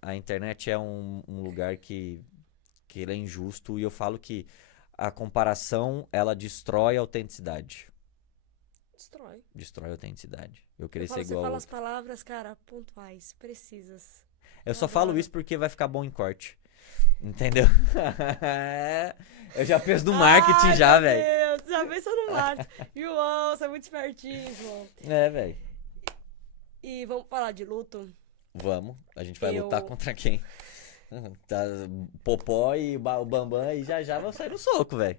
a internet é um lugar que ele é injusto, e eu falo que a comparação, ela destrói a autenticidade. Destrói. Destrói a autenticidade. Eu querer Eu falo, ser você igual fala ao as palavras, cara, pontuais, precisas. Eu só adoro. falo isso porque vai ficar bom em corte. Entendeu? Eu já penso no marketing Ai, já, meu velho. Deus, já pensou no marketing. João, você é muito espertinho, João. É, velho. E vamos falar de luto? Vamos. A gente vai Eu- lutar contra quem? Tá, Popó e o Bambam e já vão sair no soco, velho.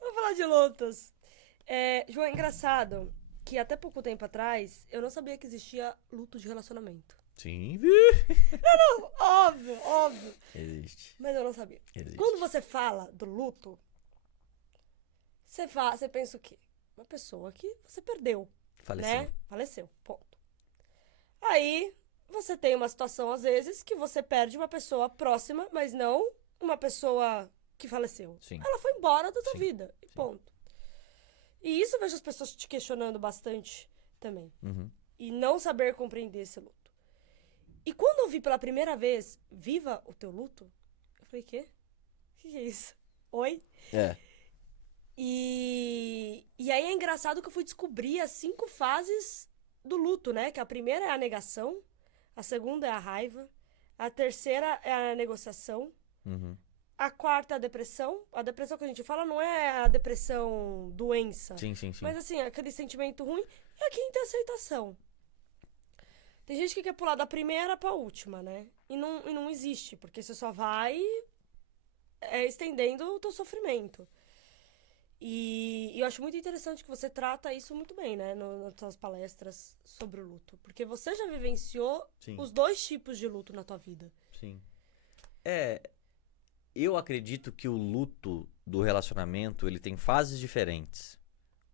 Vamos falar de lutos. João, é engraçado que até pouco tempo atrás eu não sabia que existia luto de relacionamento. Sim, Óbvio. existe. Mas eu não sabia. Existe. Quando você fala do luto, você pensa o quê? Uma pessoa que você perdeu, Faleceu. né? Faleceu, ponto. Aí, você tem uma situação, às vezes, que você perde uma pessoa próxima, mas não uma pessoa que faleceu. Sim. Ela foi embora da tua Sim. vida, e ponto. E isso eu vejo as pessoas te questionando bastante também. Uhum. E não saber compreender esse luto. E quando eu vi pela primeira vez, Viva o Teu Luto, eu falei, quê? O que é isso? Oi? É. E aí é engraçado que eu fui descobrir as 5 fases do luto, né? Que a primeira é a negação, a segunda é a raiva, a terceira é a negociação, Uhum. a quarta é a depressão. A depressão que a gente fala não é a depressão doença, Sim. mas assim, aquele sentimento ruim. E a quinta é a aceitação. Tem gente que quer pular da primeira pra última, né? E não existe, porque você só vai estendendo o teu sofrimento. E eu acho muito interessante que você trata isso muito bem, né? Nas suas palestras sobre o luto. Porque você já vivenciou Sim. os 2 tipos de luto na tua vida. Sim. Eu acredito que o luto do relacionamento, ele tem fases diferentes,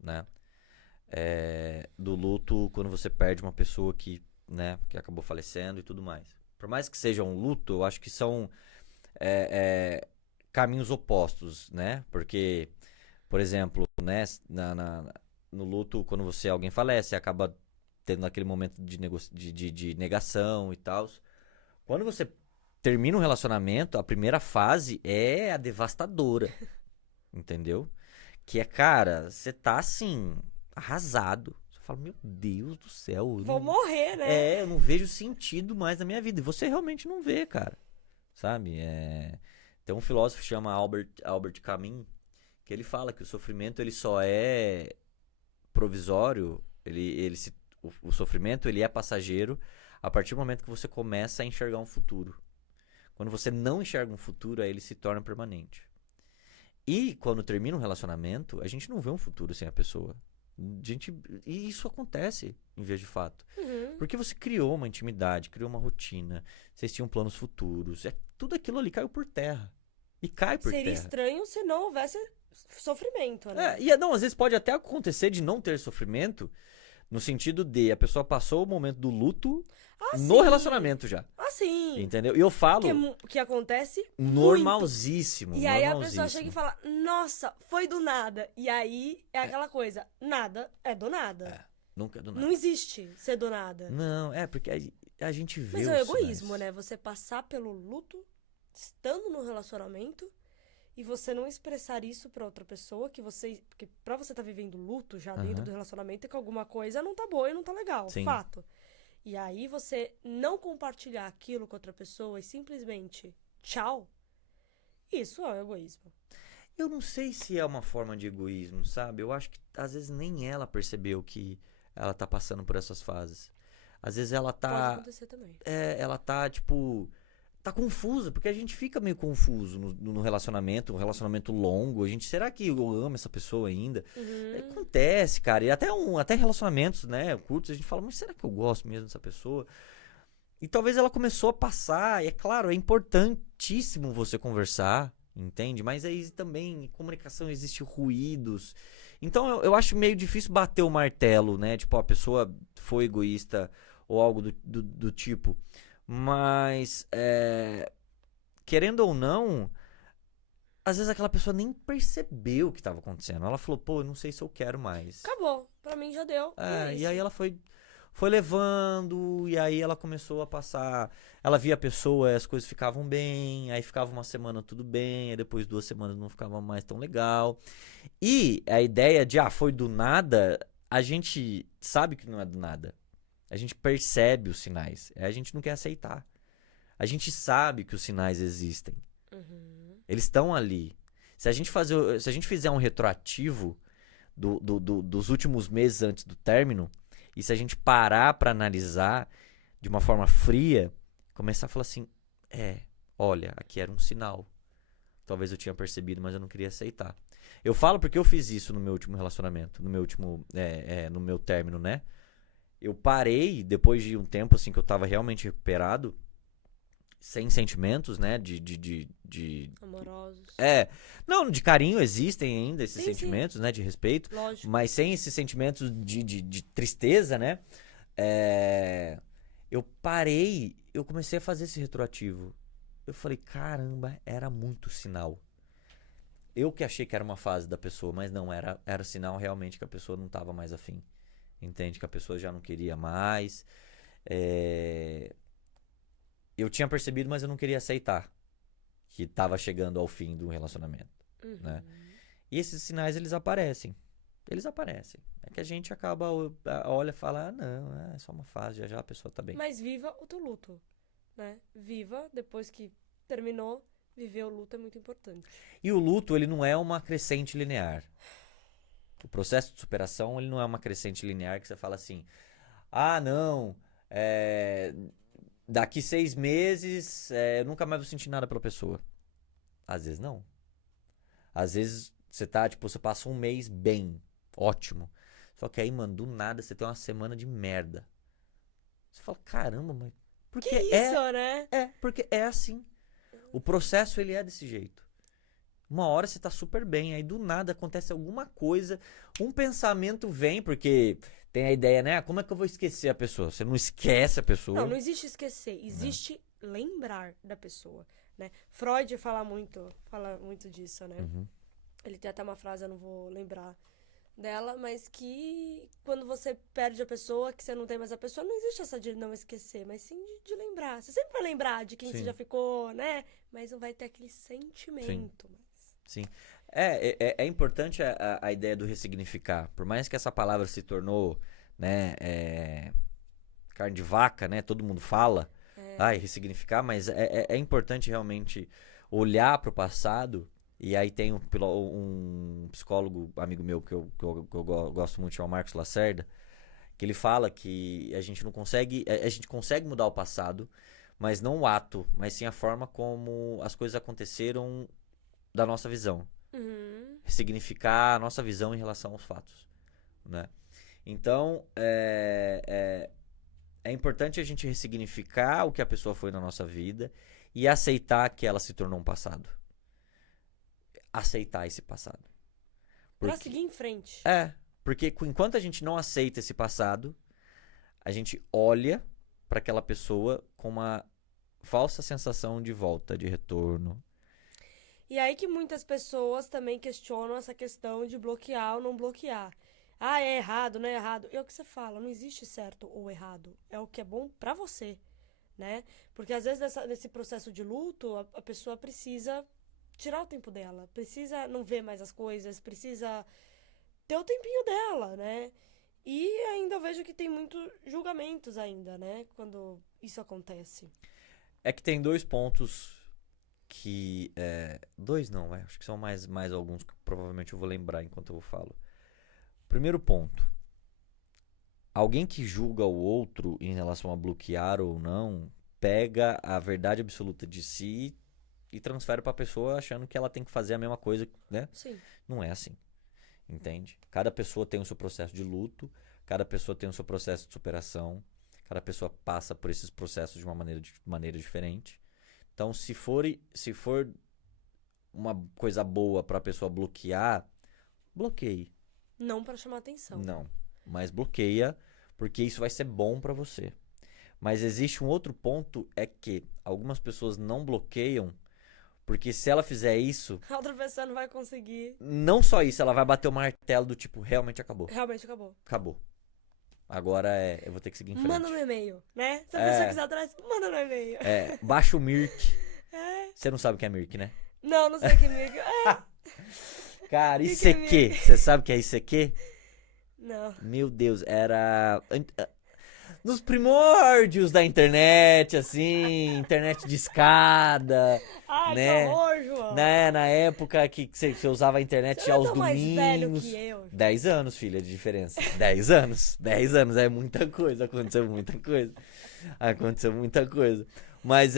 né? Do luto quando você perde uma pessoa que, né, que acabou falecendo e tudo mais. Por mais que seja um luto, eu acho que são caminhos opostos, né? Porque, por exemplo, né, no luto, quando alguém falece, acaba tendo aquele momento de negação e tal. Quando você termina um relacionamento, a primeira fase é a devastadora. Entendeu? Que é, cara, você tá assim, arrasado. Você fala, meu Deus do céu. Vou morrer, né? Eu não vejo sentido mais na minha vida. E você realmente não vê, cara. Sabe? Tem um filósofo que chama Albert Camus, que ele fala que o sofrimento ele só é provisório, o sofrimento ele é passageiro a partir do momento que você começa a enxergar um futuro. Quando você não enxerga um futuro, aí ele se torna permanente. E quando termina um relacionamento, a gente não vê um futuro sem a pessoa. E isso acontece em vez de fato. Porque você criou uma intimidade, criou uma rotina, vocês tinham planos futuros. Tudo aquilo ali caiu por terra. E cai por Seria terra. estranho se não houvesse sofrimento, né? Não, às vezes pode até acontecer de não ter sofrimento, no sentido de a pessoa passou o momento do luto no relacionamento já. Sim. Entendeu? E eu falo... Que acontece normalzíssimo. Muito. E aí a pessoa chega e fala, nossa, foi do nada. E aí é aquela coisa, nada é do nada. Nunca é do nada. Não existe ser do nada. Não, porque a gente vê Mas os é o egoísmo, sinais. né? Você passar pelo luto, estando no relacionamento, e você não expressar isso pra outra pessoa, porque pra você tá vivendo luto já dentro do relacionamento, é que alguma coisa não tá boa e não tá legal. Sim. Fato. E aí você não compartilhar aquilo com outra pessoa e simplesmente tchau, isso é o egoísmo. Eu não sei se é uma forma de egoísmo, sabe? Eu acho que às vezes nem ela percebeu que ela tá passando por essas fases. Às vezes ela tá... Pode acontecer também. Ela tá, tipo... Tá confusa, porque a gente fica meio confuso no relacionamento, um relacionamento longo. Será que eu amo essa pessoa ainda? Acontece, cara. E até relacionamentos, né, curtos, a gente fala, mas será que eu gosto mesmo dessa pessoa? E talvez ela começou a passar, e é claro, é importantíssimo você conversar, entende? Mas aí também, em comunicação, existe ruídos. Então eu acho meio difícil bater o martelo, né? Tipo, a pessoa foi egoísta ou algo do tipo. Mas, querendo ou não, às vezes aquela pessoa nem percebeu o que estava acontecendo. Ela falou, pô, eu não sei se eu quero mais. Acabou. Pra mim já deu. E aí ela foi levando, e aí ela começou a passar. Ela via a pessoa, as coisas ficavam bem, aí ficava uma semana tudo bem, aí depois 2 semanas não ficava mais tão legal. E a ideia de, foi do nada, a gente sabe que não é do nada. A gente percebe os sinais. A gente não quer aceitar. A gente sabe que os sinais existem. Eles estão ali. Se a gente fizer um retroativo dos últimos meses antes do término, e se a gente parar para analisar de uma forma fria, começar a falar assim, olha, aqui era um sinal. Talvez eu tinha percebido, mas eu não queria aceitar. Eu falo porque eu fiz isso no meu último relacionamento, no meu término, né? Eu parei, depois de um tempo assim que eu tava realmente recuperado, sem sentimentos, né? Amorosos. Não, de carinho existem ainda esses Sim, sentimentos, né? De respeito. Lógico. Mas sem esses sentimentos de tristeza, né? Eu parei, eu comecei a fazer esse retroativo. Eu falei, caramba, era muito sinal. Eu que achei que era uma fase da pessoa, mas não, era sinal realmente que a pessoa não tava mais afim. Entende? Que a pessoa já não queria mais. Eu tinha percebido, mas eu não queria aceitar que estava chegando ao fim do relacionamento. Né? E esses sinais, eles aparecem. Eles aparecem. É que a gente acaba, olha e fala, não, é só uma fase, já a pessoa tá bem. Mas viva o teu luto, né? Viva, depois que terminou, viver o luto é muito importante. E o luto, ele não é uma crescente linear. O processo de superação, ele não é uma crescente linear que você fala assim, não, daqui 6 meses eu nunca mais vou sentir nada pela pessoa. Às vezes não. Às vezes você você passa um mês bem, ótimo. Só que aí, mano, do nada você tem uma semana de merda. Você fala, caramba, mas... Porque que isso, né? Porque é assim. O processo, ele é desse jeito. Uma hora você tá super bem, aí do nada acontece alguma coisa, um pensamento vem, porque tem a ideia, né? Como é que eu vou esquecer a pessoa? Você não esquece a pessoa. Não existe esquecer, existe lembrar da pessoa, né? Freud fala muito disso, né? Ele tem até uma frase, eu não vou lembrar dela, mas que quando você perde a pessoa, que você não tem mais a pessoa, não existe essa de não esquecer, mas sim de lembrar. Você sempre vai lembrar de quem você Sim. já ficou, né? Mas não vai ter aquele sentimento. Sim. É importante a ideia do ressignificar. Por mais que essa palavra se tornou, né, carne de vaca, né? Todo mundo fala. Ai, ressignificar, mas é importante realmente olhar para o passado. E aí tem um psicólogo amigo meu que eu gosto muito, é o Marcos Lacerda, que ele fala que a gente não consegue, a gente consegue mudar o passado, mas não o ato, mas sim a forma como as coisas aconteceram da nossa visão. Uhum. Ressignificar a nossa visão em relação aos fatos, né? Então, é importante a gente ressignificar o que a pessoa foi na nossa vida e aceitar que ela se tornou um passado. Aceitar esse passado. Pra seguir em frente. Porque enquanto a gente não aceita esse passado, a gente olha para aquela pessoa com uma falsa sensação de volta, de retorno. E aí que muitas pessoas também questionam essa questão de bloquear ou não bloquear. Ah, é errado, não é errado. E é o que você fala, não existe certo ou errado. É o que é bom pra você, né? Porque às vezes nesse processo de luto, a pessoa precisa tirar o tempo dela, precisa não ver mais as coisas, precisa ter o tempinho dela, né? E ainda eu vejo que tem muitos julgamentos ainda, né? Quando isso acontece. É que tem dois pontos que... dois não, acho que são mais alguns que provavelmente eu vou lembrar enquanto eu falo. Primeiro ponto. Alguém que julga o outro em relação a bloquear ou não, pega a verdade absoluta de si e transfere pra pessoa achando que ela tem que fazer a mesma coisa, né? Sim. Não é assim. Entende? Cada pessoa tem o seu processo de luto, cada pessoa tem o seu processo de superação, cada pessoa passa por esses processos de uma maneira diferente. Então, se for uma coisa boa pra pessoa bloquear, bloqueie. Não pra chamar atenção. Não, mas bloqueia, porque isso vai ser bom pra você. Mas existe um outro ponto, é que algumas pessoas não bloqueiam, porque se ela fizer isso, A outra pessoa não vai conseguir. não só isso, ela vai bater o martelo do tipo, realmente acabou. Realmente acabou. Acabou. Agora eu vou ter que seguir em frente. Manda no e-mail, né? Se a pessoa quiser atrás, manda no e-mail. Baixa o Mirk. Você não sabe o que é Mirk, né? Não sei que amigo. Cara, Que ICQ. Você sabe o que é ICQ? Não. Meu Deus, era... Nos primórdios da internet, assim, internet de escada, Ai, né? que horror, João. Né? Na época que você usava a internet Você já não aos é tão mais velho domingos. que eu. 10 anos, filha, de diferença. 10 anos. 10 anos é muita coisa. Aconteceu muita coisa. Aconteceu muita coisa. Mas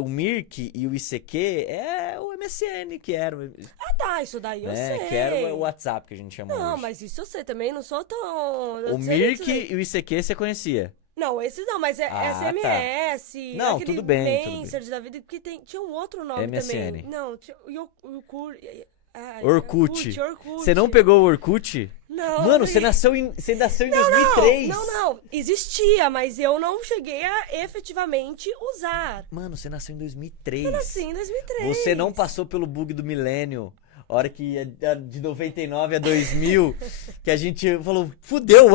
o Mirk e o ICQ é o MSN, que era. Ah, tá, isso daí eu sei. Que era o WhatsApp que a gente chama Não, hoje. mas isso eu sei também, não sou tão... eu O sei Mirk disso daí. e o ICQ você conhecia. Não, esses não, mas é Ah, SMS, Não, aquele tudo bem, tudo Messenger da vida, porque tinha um outro nome MSN. também. Não, tinha o Orkut. Orkut. Você não pegou o Orkut? Não, Mano, não você peguei. nasceu em 2003. Não. Existia, mas eu não cheguei a efetivamente usar. Mano, você nasceu em 2003. Eu nasci em 2003. Você não passou pelo bug do milênio. A hora que de 99 a 2000, que a gente falou, fudeu, o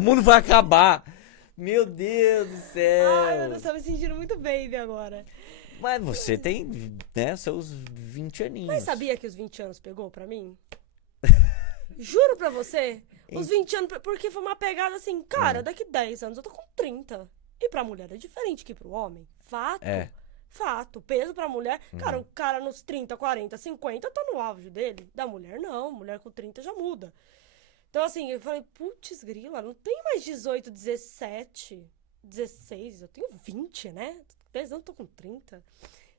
mundo vai acabar. Meu Deus do céu. Ai, meu Deus, tô me sentindo muito baby agora. Mas você tem, né, seus 20 aninhos. Mas sabia que os 20 anos pegou pra mim? Juro pra você. Os 20 anos, porque foi uma pegada assim, cara, daqui 10 anos eu tô com 30. E pra mulher é diferente que pro homem. Fato. Fato. Peso pra mulher. Cara, o cara nos 30, 40, 50 tá no auge dele. Da mulher, não. Mulher com 30 já muda. Então, assim, eu falei, putz, grila, não tenho mais 18, 17, 16. Eu tenho 20, né? 10 anos, tô com 30.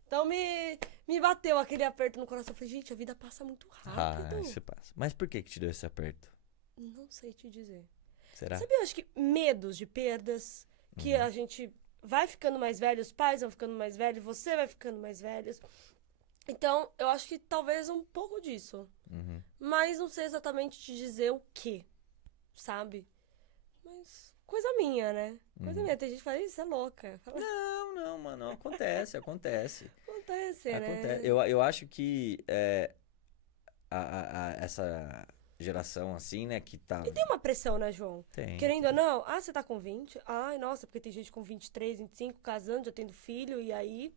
Então, me bateu aquele aperto no coração. Eu falei, gente, a vida passa muito rápido. Isso passa. Mas por que te deu esse aperto? Não sei te dizer. Será? Sabe, eu acho que medos de perdas, que a gente vai ficando mais velho, os pais vão ficando mais velhos, você vai ficando mais velho. Então, eu acho que talvez um pouco disso. Mas não sei exatamente te dizer o quê, sabe? Mas coisa minha, né? Coisa minha. Tem gente que fala, isso é louca. Fala, Não, mano, acontece. acontece, né? Eu acho que essa geração assim, né, que tá... E tem uma pressão, né, João? Tem. Querendo ou não, você tá com 20? Ai, nossa, porque tem gente com 23, 25, casando, já tendo filho, e aí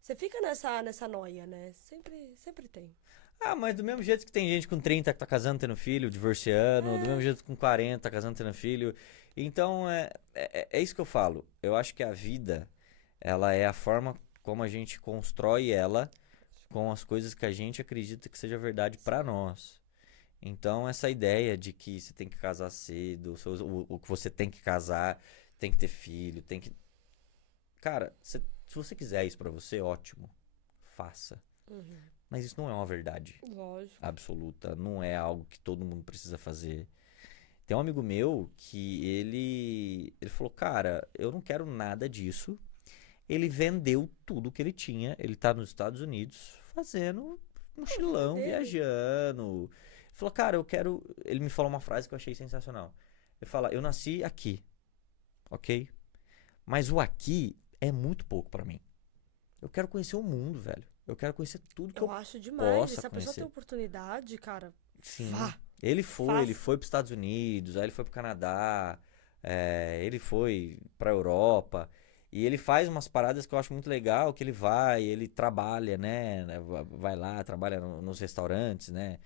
você fica nessa noia, né? Sempre tem. Ah, mas do mesmo jeito que tem gente com 30 que tá casando, tendo filho, divorciando, do mesmo jeito que com 40 tá casando, tendo filho. Então, é isso que eu falo. Eu acho que a vida, ela é a forma como a gente constrói ela com as coisas que a gente acredita que seja verdade pra nós. Então, essa ideia de que você tem que casar cedo, o que você tem que casar, tem que ter filho, tem que... Cara, se você quiser isso pra você, ótimo. Faça. Uhum. Mas isso não é uma verdade Lógico. absoluta, não é algo que todo mundo precisa fazer. Tem um amigo meu que ele falou, cara, eu não quero nada disso. Ele vendeu tudo que ele tinha, ele tá nos Estados Unidos fazendo mochilão, dele. viajando. Ele falou, cara, eu quero... Ele me falou uma frase que eu achei sensacional. Ele fala, eu nasci aqui, ok? Mas o aqui é muito pouco pra mim. Eu quero conhecer o mundo, velho. Eu quero conhecer tudo que Eu acho demais. possa Se a pessoa conhecer. tem oportunidade, cara, Sim. vá. Ele Faça. foi para os Estados Unidos, aí ele foi para o Canadá, ele foi para a Europa, e ele faz umas paradas que eu acho muito legal, que ele trabalha, né, vai lá, trabalha nos restaurantes, né,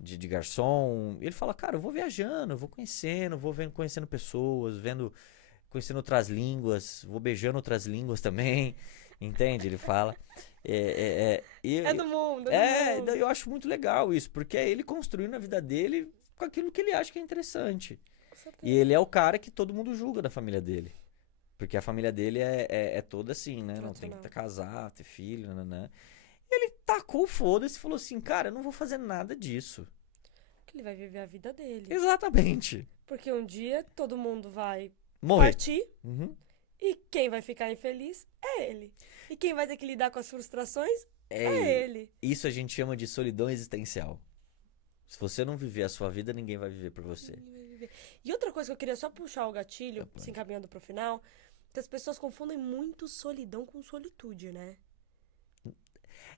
de garçom, e ele fala, cara, eu vou viajando, eu vou conhecendo, conhecendo pessoas, conhecendo outras línguas, vou beijando outras línguas também, entende? Ele fala. É do mundo, é do mundo. Eu acho muito legal isso, porque é ele construindo a vida dele com aquilo que ele acha que é interessante. Com certeza. E ele é o cara que todo mundo julga da família dele. Porque a família dele é toda assim, né? Não tem que casar, ter filho, né? Ele tacou o foda-se e falou assim, cara, eu não vou fazer nada disso. Que ele vai viver a vida dele. Exatamente. Porque um dia todo mundo vai Morrer. partir Uhum. e quem vai ficar infeliz é ele. E quem vai ter que lidar com as frustrações é ele. Isso a gente chama de solidão existencial. Se você não viver a sua vida, ninguém vai viver por você. E outra coisa que eu queria só puxar o gatilho, Tá bom. se encaminhando pro final, que as pessoas confundem muito solidão com solitude, né?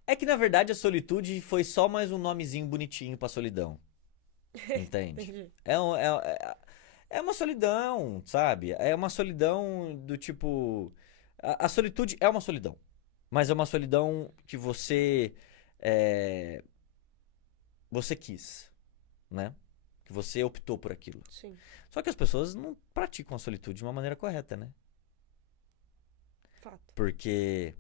É que, na verdade, a solitude foi só mais um nomezinho bonitinho pra solidão. Entende? Entendi. É uma solidão, sabe? É uma solidão do tipo... A solitude é uma solidão. Mas é uma solidão que você quis, né? Que você optou por aquilo. Sim. Só que as pessoas não praticam a solitude de uma maneira correta, né? Fato. Porque...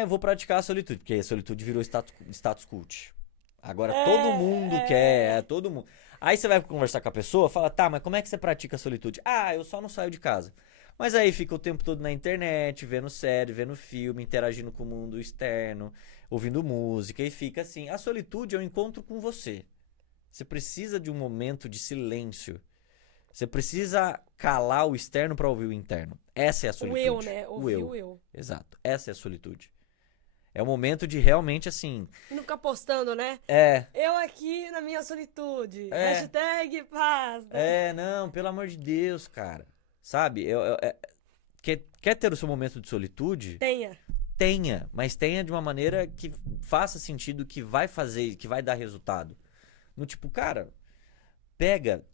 eu vou praticar a solitude. Porque a solitude virou status cult. Agora todo mundo quer, todo mundo. Aí você vai conversar com a pessoa, fala, tá, mas como é que você pratica a solitude? Eu só não saio de casa. Mas aí fica o tempo todo na internet, vendo série, vendo filme, interagindo com o mundo externo, ouvindo música, e fica assim. A solitude é um encontro com você. Você precisa de um momento de silêncio. Você precisa calar o externo para ouvir o interno. Essa é a solitude. O eu, né? Ouvir o eu. Exato. Essa é a solitude. É o momento de realmente, assim... E não ficar postando, né? Eu aqui na minha solitude. Hashtag paz. Né? Não, pelo amor de Deus, cara. Sabe? Quer ter o seu momento de solitude? Tenha. Mas tenha de uma maneira que faça sentido, que vai dar resultado. No tipo, cara, pega...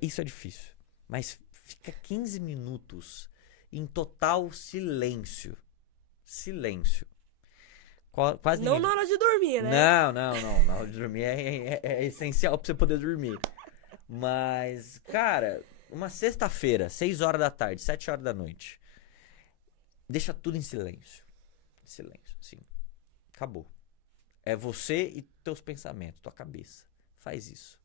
Isso é difícil. Mas fica 15 minutos em total silêncio. Silêncio. Quase não ninguém... na hora de dormir, né? Não. Na hora de dormir é essencial pra você poder dormir. Mas, cara, uma sexta-feira, 6 horas da tarde, 7 horas da noite. Deixa tudo em silêncio. Silêncio, assim. Acabou. É você e teus pensamentos, tua cabeça. Faz isso.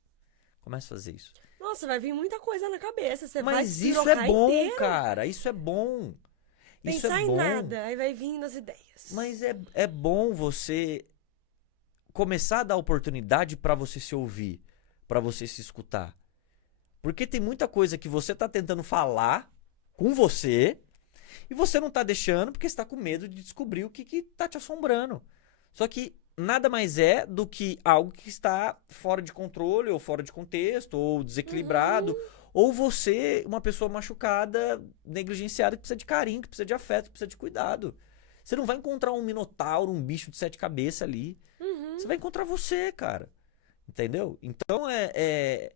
Começa a fazer isso. Nossa, vai vir muita coisa na cabeça. Você vai Mas isso é bom, inteiro. cara. Isso é bom. Pensar em nada, aí vai vindo as ideias. Mas é bom você começar a dar oportunidade pra você se ouvir, pra você se escutar. Porque tem muita coisa que você tá tentando falar com você e você não tá deixando porque você tá com medo de descobrir o que tá te assombrando. Só que nada mais é do que algo que está fora de controle, ou fora de contexto, ou desequilibrado, ou você, uma pessoa machucada, negligenciada, que precisa de carinho, que precisa de afeto, que precisa de cuidado. Você não vai encontrar um minotauro, um bicho de 7 cabeças ali. Você vai encontrar você, cara. Entendeu? Então é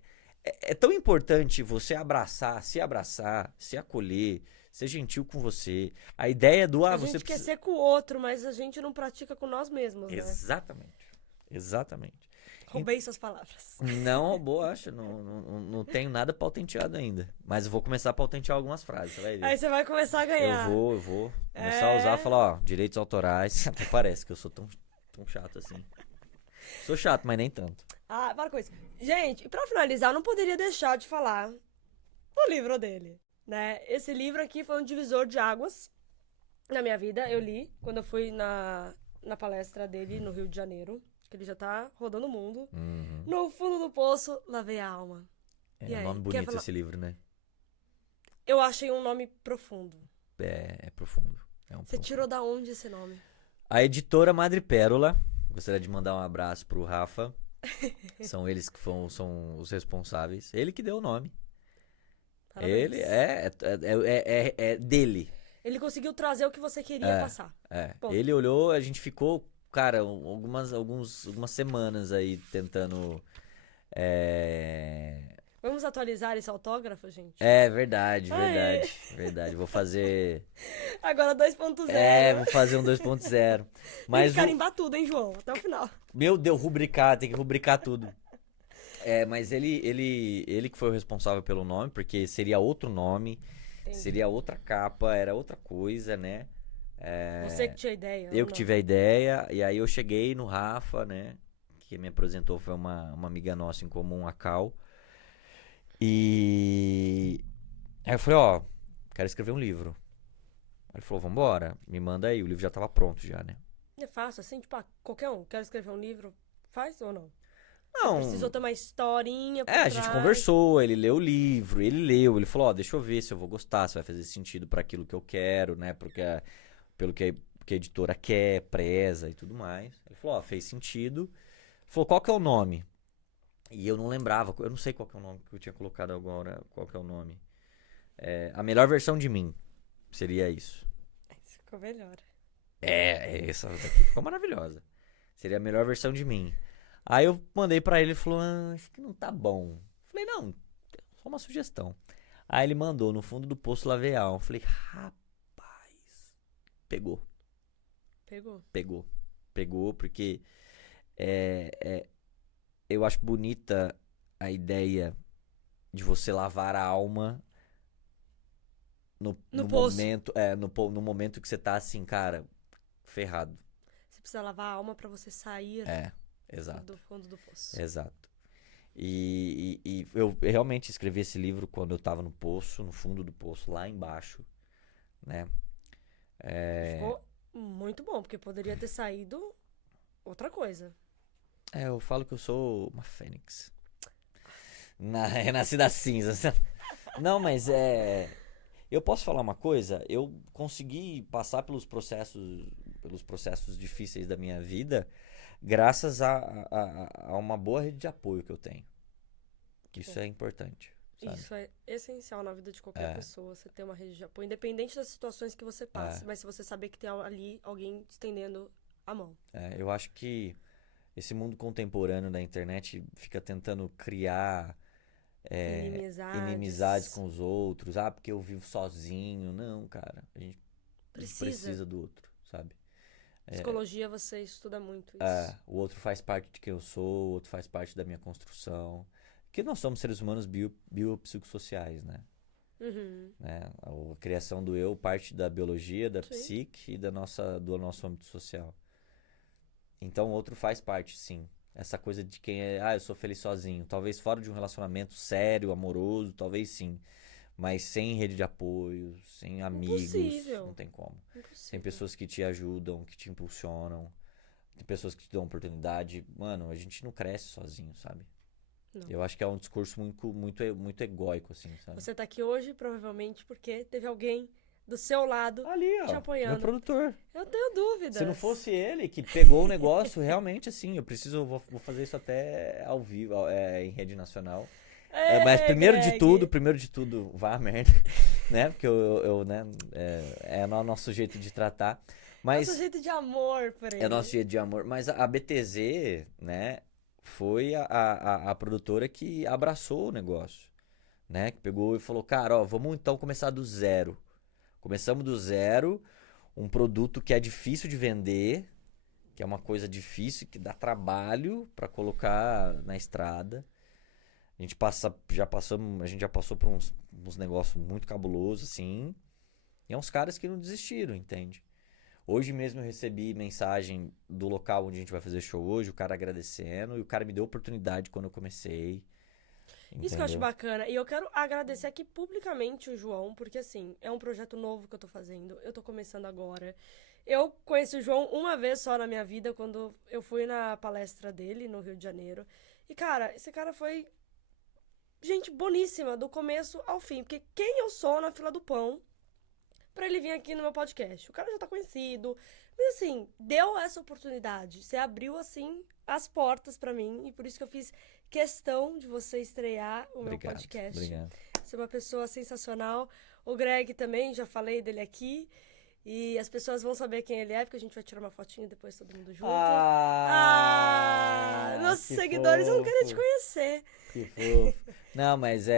tão importante você abraçar, se acolher, ser gentil com você. A ideia do A você gente quer precisa. ser com o outro, mas a gente não pratica com nós mesmos, né? Exatamente. Exatamente. Roubei suas palavras. Não roubou, acho. Não tenho nada pautenteado ainda. Mas eu vou começar a pautentear algumas frases, você vai ver. Aí você vai começar a ganhar. Eu vou começar a usar e falar, ó, direitos autorais. Até parece que eu sou tão chato assim. Sou chato, mas nem tanto. Ah, para com isso. Gente, e pra finalizar, eu não poderia deixar de falar do livro dele, né? Esse livro aqui foi um divisor de águas na minha vida. Eu li quando eu fui na palestra dele no Rio de Janeiro, que ele já tá rodando o mundo. Uhum. No fundo do poço, lavei a alma. E É um aí, nome quer bonito falar? esse livro, né? Eu achei um nome profundo. É profundo. É um Você profundo. tirou da onde esse nome? A editora Madre Pérola. Gostaria de mandar um abraço pro Rafa. São eles que são os responsáveis. Ele que deu o nome. Parabéns. Ele é dele. Ele conseguiu trazer o que você queria passar. Ponto. Ele olhou, a gente ficou, cara, algumas semanas aí tentando. Vamos atualizar esse autógrafo, gente? Verdade. Vou fazer. Agora 2.0. Vou fazer um 2.0. Tem Mas que carimbar tudo, hein, João? Até o final. Meu Deus, tem que rubricar tudo. Mas ele que foi o responsável pelo nome, porque seria outro nome, Entendi. seria outra capa, era outra coisa, né? Você que tinha ideia. Eu que tive a ideia, e aí eu cheguei no Rafa, né? Que me apresentou, foi uma amiga nossa em comum, a Cal. E aí eu falei, ó, quero escrever um livro. Aí ele falou, vambora, me manda aí, o livro já tava pronto já, né? É fácil, assim, tipo, qualquer um quer escrever um livro, faz ou não? Não, Precisou ter uma historinha por a gente trás. conversou, ele leu o livro, ele falou, ó, deixa eu ver se eu vou gostar, se vai fazer sentido pra aquilo que eu quero, né, pelo que a editora quer, preza e tudo mais. Ele falou, ó, fez sentido. Ele falou, qual que é o nome? E eu não lembrava, eu não sei qual que é o nome que eu tinha colocado agora, qual que é o nome. A melhor versão de mim, seria isso. Isso ficou melhor. Essa daqui ficou maravilhosa. Seria a melhor versão de mim. Aí eu mandei pra ele, ele falou, acho que não tá bom. Falei, não, só uma sugestão. Aí ele mandou, no fundo do poço lavei a alma. Falei, rapaz, pegou, porque eu acho bonita a ideia de você lavar a alma no poço. momento, no momento que você tá assim, cara, ferrado. Você precisa lavar a alma pra você sair Exato. do fundo do poço. Exato. E eu realmente escrevi esse livro quando eu tava no poço, no fundo do poço, lá embaixo, né? Ficou muito bom, porque poderia ter saído outra coisa. Eu falo que eu sou uma fênix. Renasci das cinzas. Não, mas eu posso falar uma coisa? Eu consegui passar pelos processos difíceis da minha vida graças a uma boa rede de apoio que eu tenho. Isso é importante, sabe? Isso é essencial na vida de qualquer pessoa, você ter uma rede de apoio, independente das situações que você passe, mas se você saber que tem ali alguém estendendo a mão. Eu acho que esse mundo contemporâneo da internet fica tentando criar inimizades com os outros. Porque eu vivo sozinho. Não, cara. A gente precisa do outro, sabe? Psicologia, você estuda muito isso. O outro faz parte de quem eu sou, o outro faz parte da minha construção. Porque nós somos seres humanos biopsicossociais, né? Uhum. A criação do eu parte da biologia, da psique e do nosso âmbito social. Então o outro faz parte, sim. Essa coisa de quem eu sou feliz sozinho. Talvez fora de um relacionamento sério, amoroso, talvez sim. Mas sem rede de apoio, sem amigos, Impossível. não tem como. Impossível. Tem pessoas que te ajudam, que te impulsionam. Tem pessoas que te dão oportunidade. Mano, a gente não cresce sozinho, sabe? Não. Eu acho que é um discurso muito egóico, assim, sabe? Você tá aqui hoje, provavelmente, porque teve alguém do seu lado Ali, te apoiando. meu produtor. Eu tenho dúvidas. Se não fosse ele que pegou o negócio, realmente, assim, vou fazer isso até ao vivo, em rede nacional. Mas primeiro de tudo, vá a merda, né? Porque eu né, é o nosso jeito de tratar. Mas nosso jeito de amor por ele. é o nosso jeito de amor. Mas a BTZ, né, foi a produtora que abraçou o negócio, né? Que pegou e falou, cara, ó, vamos então começar do zero. Começamos do zero, um produto que é difícil de vender, que é uma coisa difícil, que dá trabalho pra colocar na estrada. A gente já passou por uns negócios muito cabulosos, assim. E é uns caras que não desistiram, entende? Hoje mesmo eu recebi mensagem do local onde a gente vai fazer show hoje, o cara agradecendo, e o cara me deu oportunidade quando eu comecei. Isso que eu acho Entendeu? bacana. E eu quero agradecer aqui publicamente o João, porque assim, é um projeto novo que eu tô fazendo. Eu tô começando agora. Eu conheci o João uma vez só na minha vida, quando eu fui na palestra dele no Rio de Janeiro. E, cara, esse cara foi gente boníssima, do começo ao fim. Porque quem eu sou na fila do pão pra ele vir aqui no meu podcast? O cara já tá conhecido. Mas assim, deu essa oportunidade. Você abriu, assim, as portas pra mim. E por isso que eu fiz questão de você estrear o meu podcast. Obrigado. Você é uma pessoa sensacional. O Greg também, já falei dele aqui. E as pessoas vão saber quem ele é, porque a gente vai tirar uma fotinha depois todo mundo junto. Nossos que seguidores vão querer te fofo, conhecer. que fofo. Não, mas eu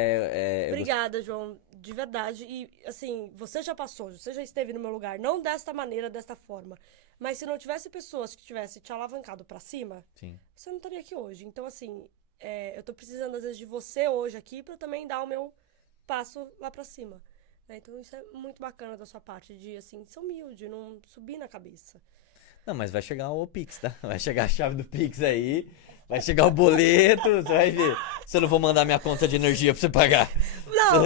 Obrigada, João, de verdade. E, assim, você já passou, você já esteve no meu lugar, não desta maneira, desta forma. Mas se não tivesse pessoas que tivessem te alavancado pra cima, Sim. você não estaria aqui hoje. Então, assim, eu tô precisando, às vezes, de você hoje aqui pra eu também dar o meu passo lá pra cima. Né? Então, isso é muito bacana da sua parte, de, assim, ser humilde, não subir na cabeça. Não, mas vai chegar o Pix, tá? Vai chegar a chave do Pix aí. Vai chegar o boleto, você vai ver. Se eu não vou mandar minha conta de energia pra você pagar. Não,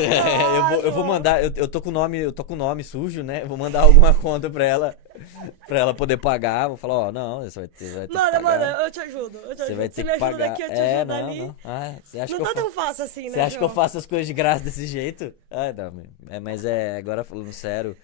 Eu vou mandar, eu tô com o nome sujo, né? Eu vou mandar alguma conta pra ela poder pagar. Vou falar, ó, não, você vai ter que pagar. Manda, eu te ajudo. Você vai ter me que ajuda pagar. aqui, eu te ajudo não, ali. não. Ah, você acha Não que tá eu tão fácil assim, né, Você acha que eu João? faço as coisas de graça desse jeito? Ah, não, mas agora falando sério,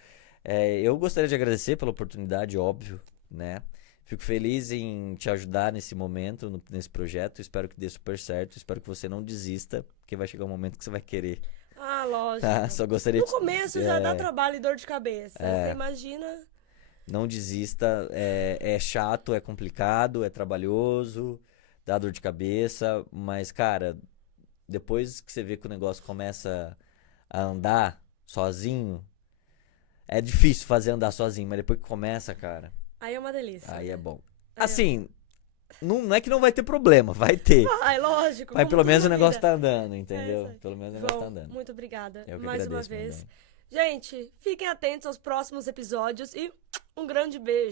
eu gostaria de agradecer pela oportunidade, óbvio, né? Fico feliz em te ajudar nesse momento, nesse projeto. Espero que dê super certo. Espero que você não desista, porque vai chegar um momento que você vai querer. Ah, lógico. Tá? Só gostaria No de. começo já dá trabalho e dor de cabeça. É. Você imagina. Não desista. É chato, é complicado, é trabalhoso, dá dor de cabeça. Mas, cara, depois que você vê que o negócio começa a andar sozinho, é difícil fazer andar sozinho, mas depois que começa, cara, Aí é uma delícia. aí é bom. Aí é Assim, não é que não vai ter problema, vai ter. Ai, lógico. Mas como pelo tudo menos o na negócio vida. tá andando, É entendeu? isso aí. Pelo menos o negócio tá João, andando. muito obrigada Eu que mais uma agradeço, meu vez. bem. Gente, fiquem atentos aos próximos episódios e um grande beijo.